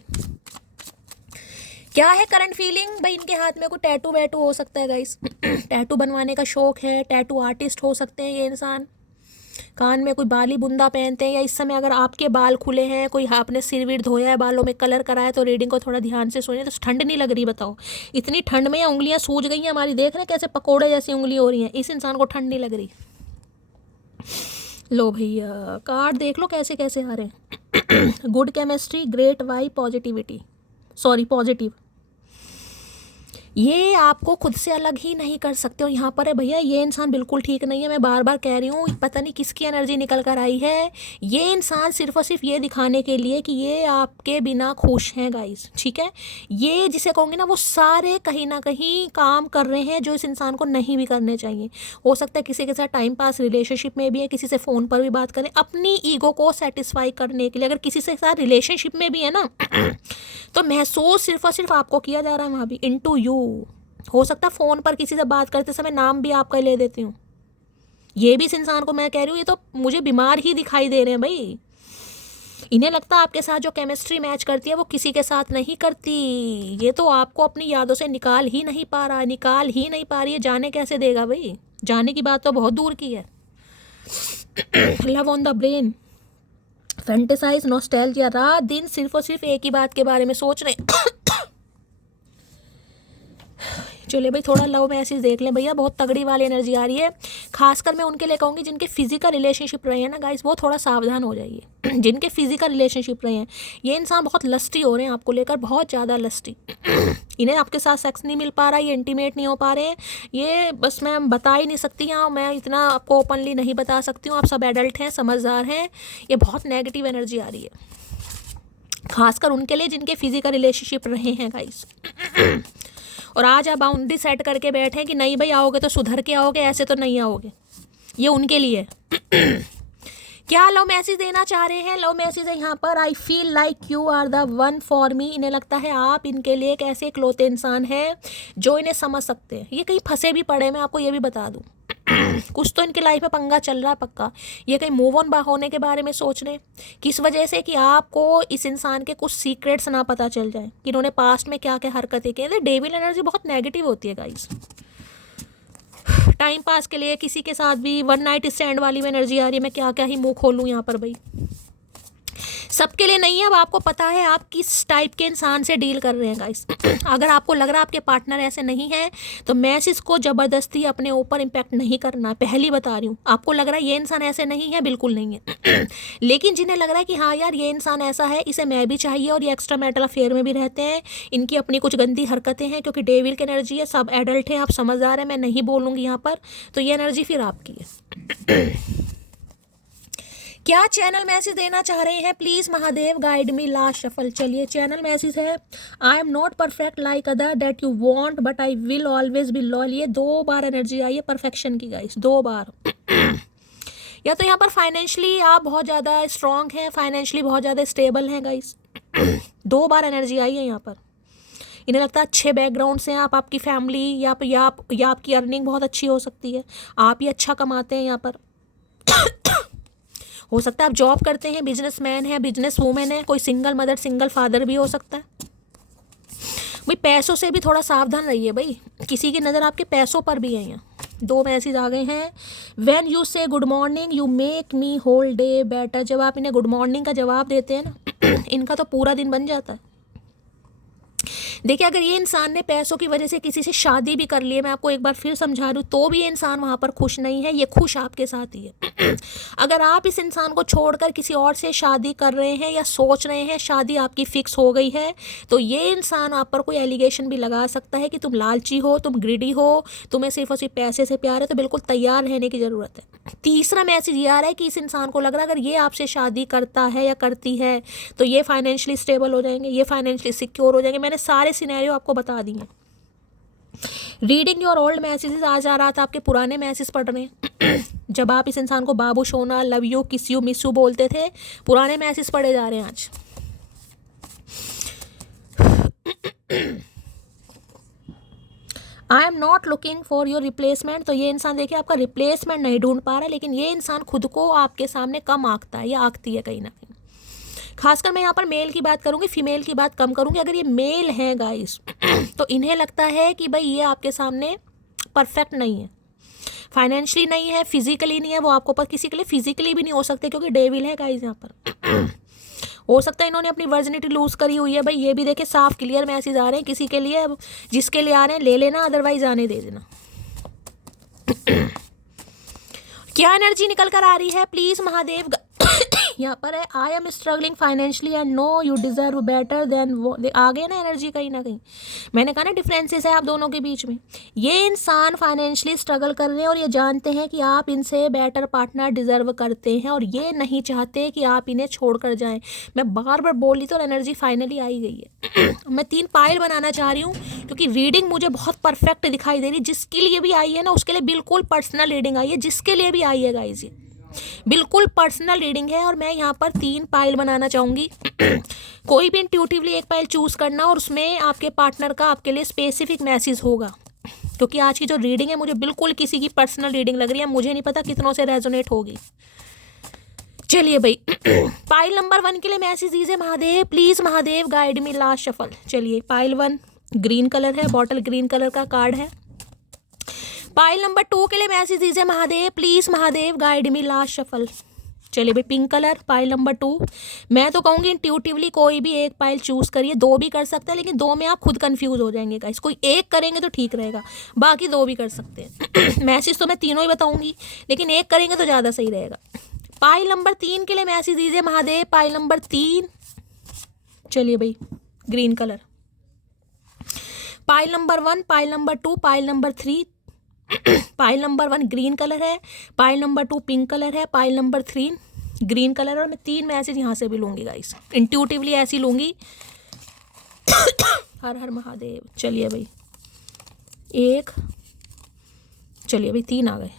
क्या है करंट फीलिंग? भाई इनके हाथ में कोई टैटू वैटू हो सकता है गाइस, टैटू बनवाने का शौक है, टैटू आर्टिस्ट हो सकते हैं ये इंसान, कान में कोई बाली बुंदा पहनते हैं, या इस समय अगर आपके बाल खुले हैं, कोई आपने सिर विर धोया है, बालों में कलर कराया, तो रीडिंग को थोड़ा ध्यान से सुनिए। तो ठंड नहीं लग रही बताओ, इतनी ठंड में या उंगलियां सूज गई हैं हमारी, देख रहे हैं कैसे पकोड़े जैसी उंगली हो रही हैं, इस इंसान को ठंड नहीं लग रही। लो भैया कार्ड देख लो कैसे कैसे आ रहे हैं। Good chemistry, great vibe, positivity, sorry positive, ये आपको खुद से अलग ही नहीं कर सकते हो। यहाँ पर है भैया, ये इंसान बिल्कुल ठीक नहीं है, मैं बार बार कह रही हूँ, पता नहीं किसकी एनर्जी निकल कर आई है। ये इंसान सिर्फ और सिर्फ ये दिखाने के लिए कि ये आपके बिना खुश हैं गाइस, ठीक है। ये जिसे कहूँगी ना, वो सारे कहीं ना कहीं काम कर रहे हैं जो इस इंसान को नहीं भी करने चाहिए। हो सकता है किसी के साथ टाइम पास रिलेशनशिप में भी है, किसी से फ़ोन पर भी बात करें, अपनी ईगो को सेटिस्फाई करने के लिए। अगर किसी से साथ रिलेशनशिप में भी है ना, तो महसूस सिर्फ और सिर्फ आपको किया जा रहा है वहाँ भी, इनटू यू। हो सकता है फ़ोन पर किसी से बात करते समय नाम भी आपका ले देती हूँ। ये भी इस इंसान को मैं कह रही हूँ, ये तो मुझे बीमार ही दिखाई दे रहे हैं भाई। इन्हें लगता है आपके साथ जो केमिस्ट्री मैच करती है वो किसी के साथ नहीं करती। ये तो आपको अपनी यादों से निकाल ही नहीं पा रहा, निकाल ही नहीं पा रही है। जाने कैसे देगा भाई, जाने की बात तो बहुत दूर की है। Love on the brain, fantasise, nostalgia, रात दिन सिर्फ और सिर्फ एक ही बात के बारे में सोच रहे हैं। चलिए भाई थोड़ा लव मैसेज देख लें भैया, बहुत तगड़ी वाली एनर्जी आ रही है। खासकर मैं उनके लिए कहूँगी जिनके फिजिकल रिलेशनशिप रहे हैं ना गाइस, वो थोड़ा सावधान हो जाइए। जिनके फिजिकल रिलेशनशिप रहे हैं, ये इंसान बहुत लस्टी हो रहे हैं आपको लेकर, बहुत ज़्यादा लस्टी। इन्हें आपके साथ सेक्स नहीं मिल पा रहा, ये इंटीमेट नहीं हो पा रहे हैं, ये बस मैं बता ही नहीं सकती यहाँ, मैं इतना आपको ओपनली नहीं बता सकती हूँ। आप सब एडल्ट हैं, समझदार हैं, ये बहुत नेगेटिव एनर्जी आ रही है खासकर उनके लिए जिनके फिजिकल रिलेशनशिप रहे हैं गाइस। और आज आप बाउंड्री सेट करके बैठे हैं कि नहीं भाई आओगे तो सुधर के आओगे, ऐसे तो नहीं आओगे, ये उनके लिए। क्या लव मैसेज देना चाह रहे हैं? लव मैसेज है यहाँ पर, I feel like you are the one for me. इन्हें लगता है आप इनके लिए एक ऐसे इकलौते इंसान हैं जो इन्हें समझ सकते हैं। ये कहीं फंसे भी पड़े, मैं आपको ये भी बता दूँ। कुछ तो इनकी लाइफ में पंगा चल रहा है पक्का। ये कहीं मूव ऑन होने के बारे में सोच रहे हैं, किस वजह से कि आपको इस इंसान के कुछ सीक्रेट्स ना पता चल जाए कि इन्होंने पास्ट में क्या क्या हरकतें की। डेविल एनर्जी बहुत नेगेटिव होती है गाइस। टाइम पास के लिए किसी के साथ भी वन नाइट स्टैंड वाली में एनर्जी आ रही है। मैं क्या क्या ही मुंह खोलूँ यहाँ पर भाई, सबके लिए नहीं है। अब आपको पता है आप किस टाइप के इंसान से डील कर रहे हैं गाइस। अगर आपको लग रहा है आपके पार्टनर ऐसे नहीं है तो मैसेज को ज़बरदस्ती अपने ऊपर इम्पैक्ट नहीं करना। पहली बता रही हूँ, आपको लग रहा है ये इंसान ऐसे नहीं है, बिल्कुल नहीं है। लेकिन जिन्हें लग रहा है कि हाँ यार ये इंसान ऐसा है, इसे मैं भी चाहिए, और ये एक्स्ट्रा मैरिटल अफेयर में भी रहते हैं, इनकी अपनी कुछ गंदी हरकतें हैं, क्योंकि डेविल की एनर्जी है, सब एडल्ट हैं, आप समझदार हैं, मैं नहीं बोलूँगी यहाँ पर, तो ये एनर्जी फिर आपकी है। क्या चैनल मैसेज देना चाह रहे हैं? Please Mahadev guide me last shuffle. चलिए चैनल मैसेज है, I am not perfect like other that you want but I will always be loyal. ये 2 बार एनर्जी आई है परफेक्शन की गाइस, 2 बार। या तो यहाँ पर फाइनेंशियली आप बहुत ज़्यादा स्ट्रॉन्ग हैं, फाइनेंशियली बहुत ज़्यादा स्टेबल हैं गाइस। 2 बार एनर्जी आई है यहाँ पर। इन्हें लगता है अच्छे बैकग्राउंड से हैं आप, आपकी फैमिली या आपकी अर्निंग बहुत अच्छी हो सकती है, आप ही अच्छा कमाते हैं यहाँ पर। हो सकता है आप जॉब करते हैं, बिजनेसमैन है, बिजनेस वूमेन है, कोई सिंगल मदर सिंगल फादर भी हो सकता है। भाई पैसों से भी थोड़ा सावधान रहिए भाई, किसी की नज़र आपके पैसों पर भी है। यहाँ 2 मैसेज आ गए हैं। When you say good morning you make me whole day better. जब आप इन्हें गुड मॉर्निंग का जवाब देते हैं ना, इनका तो पूरा दिन बन जाता है। देखिए अगर ये इंसान ने पैसों की वजह से किसी से शादी भी कर ली है, मैं आपको एक बार फिर समझा दूँ, तो भी ये इंसान वहाँ पर खुश नहीं है, ये खुश आपके साथ ही है। अगर आप इस इंसान को छोड़कर किसी और से शादी कर रहे हैं या सोच रहे हैं, शादी आपकी फिक्स हो गई है, तो ये इंसान आप पर कोई एलिगेशन भी लगा सकता है कि तुम लालची हो, तुम ग्रिडी हो, तुम्हें सिर्फ और सिर्फ पैसे से प्यार है। तो बिल्कुल तैयार रहने की ज़रूरत है। तीसरा मैसेज ये आ रहा है कि इस इंसान को लग रहा है अगर ये आपसे शादी करता है या करती है तो ये फाइनेंशियली स्टेबल हो जाएंगे, ये फाइनेंशियली सिक्योर हो जाएंगे। मैंने सारे सिनेरियो आपको बता दिए। रीडिंग योर ओल्ड मैसेजेस, आज आ रहा था आपके पुराने मैसेज पढ़ रहे हैं। जब आप इस इंसान को बाबू, सोना, लव यू, किस यू, मिस यू बोलते थे, पुराने मैसेज पढ़े जा रहे हैं आज। आई am not looking for your replacement. तो ये इंसान देखिए आपका रिप्लेसमेंट नहीं ढूंढ पा रहा है, लेकिन ये इंसान खुद को आपके सामने कम आंकता है या आंकती है कहीं ना कहीं। खासकर मैं यहाँ पर मेल की बात करूँगी, फीमेल की बात कम करूँगी। अगर ये मेल है गाइस तो इन्हें लगता है कि भाई ये आपके सामने परफेक्ट नहीं है, फाइनेंशियली नहीं है, फिजिकली नहीं है, वो आपको पर किसी के लिए फिजिकली भी नहीं हो सकते क्योंकि डेविल है गाइस यहाँ पर। हो सकता है इन्होंने अपनी वर्जिनिटी लूज करी हुई है भाई, ये भी देखे साफ क्लियर मैसेज आ रहे हैं किसी के लिए। जिसके लिए आ रहे हैं ले लेना, अदरवाइज आने दे देना। क्या एनर्जी निकल कर आ रही है प्लीज महादेव? यहाँ पर है, I am struggling financially and know you deserve better than वो। आ गए ना एनर्जी कहीं ना कहीं। मैंने कहा ना डिफरेंसेस है आप दोनों के बीच में। ये इंसान फाइनेंशियली स्ट्रगल कर रहे हैं और ये जानते हैं कि आप इनसे बेटर पार्टनर डिजर्व करते हैं और ये नहीं चाहते कि आप इन्हें छोड़ कर जाएं। मैं बार बार बोली तो एनर्जी फाइनली आई गई है। मैं 3 पाइल बनाना चाह रही हूँ क्योंकि रीडिंग मुझे बहुत परफेक्ट दिखाई दे रही। जिसके लिए भी आई है ना उसके लिए बिल्कुल पर्सनल रीडिंग आई है, जिसके लिए भी आई है गाइस ये बिल्कुल पर्सनल रीडिंग है। और मैं यहाँ पर 3 पाइल बनाना चाहूँगी। कोई भी इंट्यूटिवली एक पाइल चूज़ करना और उसमें आपके पार्टनर का आपके लिए स्पेसिफिक मैसेज होगा, क्योंकि आज की जो रीडिंग है मुझे बिल्कुल किसी की पर्सनल रीडिंग लग रही है। मुझे नहीं पता कितनों से रेजोनेट होगी। चलिए भाई पाइल नंबर 1 के लिए मैसेज दीजिए Mahadev, please Mahadev guide me last shuffle. चलिए पाइल 1 ग्रीन कलर है, बॉटल ग्रीन कलर का कार्ड है। पाइल नंबर 2 के लिए मैसेज दीजिए Mahadev, please Mahadev guide me last shuffle. चलिए भाई, पिंक कलर पाइल नंबर 2। मैं तो कहूँगी इंट्यूटिवली कोई भी एक पाइल चूज करिए, 2 भी कर सकते हैं लेकिन 2 में आप खुद कंफ्यूज हो जाएंगे गाइस, कोई एक करेंगे तो ठीक रहेगा, बाकी 2 भी कर सकते हैं। मैसेज तो मैं तीनों ही बताऊंगी लेकिन एक करेंगे तो ज़्यादा सही रहेगा। पाइल नंबर 3 के लिए मैसेज दीजिए महादेव, पाइल नंबर 3। चलिए भाई, green colour. Pile number 1, pile number 2, pile number 3। Pile number 1 green colour है, पाइल नंबर 2 पिंक कलर है, पाइल नंबर 3 ग्रीन कलर। और मैं 3 मैसेज यहाँ से भी लूँगी गाइस, इंट्यूटिवली ऐसी लूँगी। हर हर महादेव। चलिए भाई, 1, चलिए भाई 3 आ गए,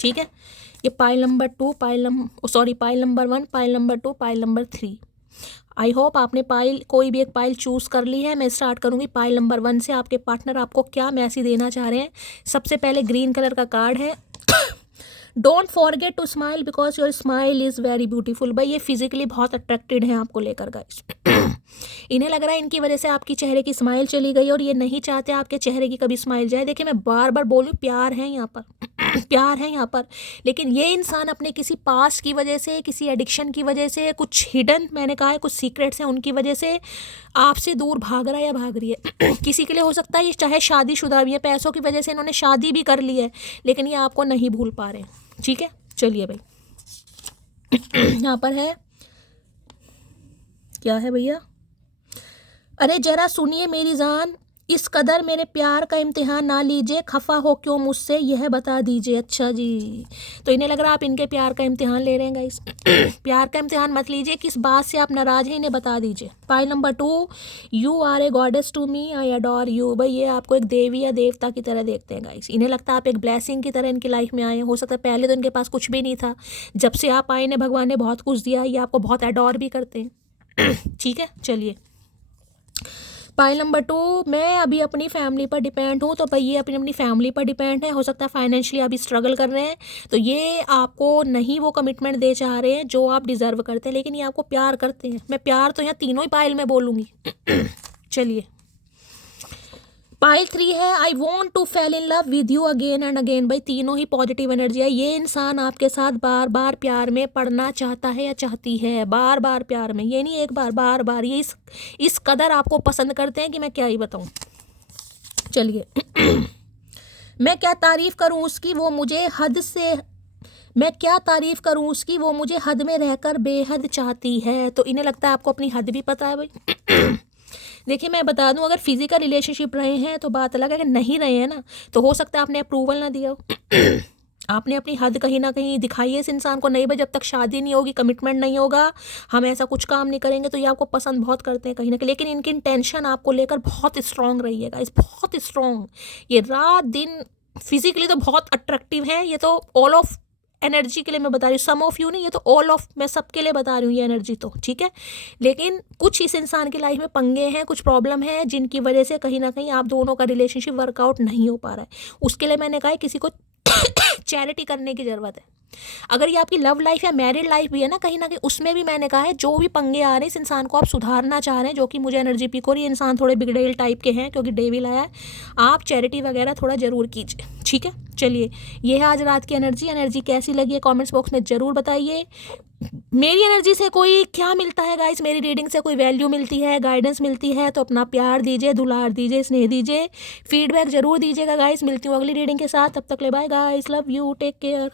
ठीक है। ये pile number 2, pile number 1, pile number 2, pile number 3। I hope आपने पाइल कोई भी एक पाइल चूज़ कर ली है। मैं स्टार्ट करूँगी पाइल नंबर 1 से। आपके पार्टनर आपको क्या मैसेज देना चाह रहे हैं। सबसे पहले ग्रीन कलर का कार्ड है। Don't forget to smile because your smile is very beautiful. भाई ये फिजिकली बहुत अट्रैक्टेड हैं आपको लेकर गाइस। इन्हें लग रहा है इनकी वजह से आपकी चेहरे की स्माइल चली गई और ये नहीं चाहते आपके चेहरे की कभी स्माइल जाए। देखिए मैं बार बार बोलूँ, प्यार है यहाँ पर, प्यार है यहाँ पर, लेकिन ये इंसान अपने किसी पास्ट की वजह से, किसी एडिक्शन की वजह से, कुछ हिडन, मैंने कहा है कुछ सीक्रेट्स हैं उनकी वजह से आपसे दूर भाग रहा है या भाग रही है। किसी के लिए हो सकता है ये चाहे शादीशुदा भी है, पैसों की वजह से इन्होंने शादी भी कर ली है लेकिन ये आपको नहीं भूल पा रहे हैं, ठीक है। चलिए भाई, यहाँ पर है, क्या है भैया, अरे जरा सुनिए मेरी जान, इस कदर मेरे प्यार का इम्तिहान ना लीजिए, खफा हो क्यों मुझसे यह बता दीजिए। अच्छा जी, तो इन्हें लग रहा है आप इनके प्यार का इम्तिहान ले रहे हैं गाइस। प्यार का इम्तिहान मत लीजिए, किस बात से आप नाराज हैं इन्हें बता दीजिए। Pile number 2, you are a goddess to me, I adore you. भाई ये आपको एक देवी या देवता की तरह देखते हैं गाइस। इन्हें लगता है आप एक ब्लेसिंग की तरह इनकी लाइफ में आए हैं। हो सकता है पहले तो इनके पास कुछ भी नहीं था, जब से आप आए ने भगवान ने बहुत कुछ दिया, ये आपको बहुत अडोर भी करते हैं। ठीक है, चलिए। पाइल नंबर 2, मैं अभी अपनी फैमिली पर डिपेंड हूँ। तो भाई ये अपनी फैमिली पर डिपेंड है। हो सकता है फाइनेंशियली अभी स्ट्रगल कर रहे हैं, तो ये आपको नहीं वो कमिटमेंट दे चाह रहे हैं जो आप डिज़र्व करते हैं, लेकिन ये आपको प्यार करते हैं। मैं प्यार तो यहाँ तीनों ही पाइल में बोलूँगी। चलिए, पाइल 3 है, I want to fall in love with you again and again. भाई तीनों ही पॉजिटिव एनर्जी है। ये इंसान आपके साथ बार बार प्यार में पड़ना चाहता है या चाहती है, बार बार प्यार में, ये नहीं एक बार, बार बार। ये इस कदर आपको पसंद करते हैं कि मैं क्या ही बताऊं। चलिए, मैं क्या तारीफ करूं उसकी, वो मुझे हद से, मैं क्या तारीफ करूं उसकी, वो मुझे हद में रहकर बेहद चाहती है। तो इन्हें लगता है आपको अपनी हद भी पता है भाई। देखिए मैं बता दूं, अगर फिजिकल रिलेशनशिप रहे हैं तो बात अलग है, अगर नहीं रहे हैं ना तो हो सकता है आपने अप्रूवल ना दिया हो। आपने अपनी हद कहीं ना कहीं दिखाई है इस इंसान को। नहीं भाई, जब तक शादी नहीं होगी, कमिटमेंट नहीं होगा, हम ऐसा कुछ काम नहीं करेंगे। तो ये आपको पसंद बहुत करते हैं कहीं ना कहीं, लेकिन इनकी इंटेंशन आपको लेकर बहुत स्ट्रांग रही है गाइस, बहुत स्ट्रांग। ये रात दिन फिजिकली तो बहुत अट्रैक्टिव है। ये तो ऑल ऑफ एनर्जी के लिए मैं बता रही हूँ, सम ऑफ यू नहीं, ये तो ऑल ऑफ, मैं सबके लिए बता रही हूँ ये एनर्जी तो, ठीक है। लेकिन कुछ इस इंसान की लाइफ में पंगे हैं, कुछ प्रॉब्लम है जिनकी वजह से कहीं ना कहीं आप दोनों का रिलेशनशिप वर्कआउट नहीं हो पा रहा है। उसके लिए मैंने कहा है किसी को चैरिटी करने की ज़रूरत है। अगर ये आपकी लव लाइफ या मैरिड लाइफ भी है ना, कहीं ना कहीं उसमें भी मैंने कहा है जो भी पंगे आ रहे हैं, इस इंसान को आप सुधारना चाह रहे हैं, जो कि मुझे एनर्जी पिक हो रही है, इंसान थोड़े बिगड़ेल टाइप के हैं क्योंकि डेविल आया है, आप चैरिटी वगैरह थोड़ा ज़रूर कीजिए, ठीक है। चलिए, ये है आज रात की एनर्जी कैसी लगी है कमेंट्स बॉक्स में ज़रूर बताइए। मेरी एनर्जी से कोई क्या मिलता है गाइस, मेरी रीडिंग से कोई वैल्यू मिलती है, गाइडेंस मिलती है तो अपना प्यार दीजिए, दुलार दीजिए, स्नेह दीजिए, फीडबैक ज़रूर दीजिएगा गाइस। मिलती हूँ अगली रीडिंग के साथ, तब तक ले bye guys, love you, take care.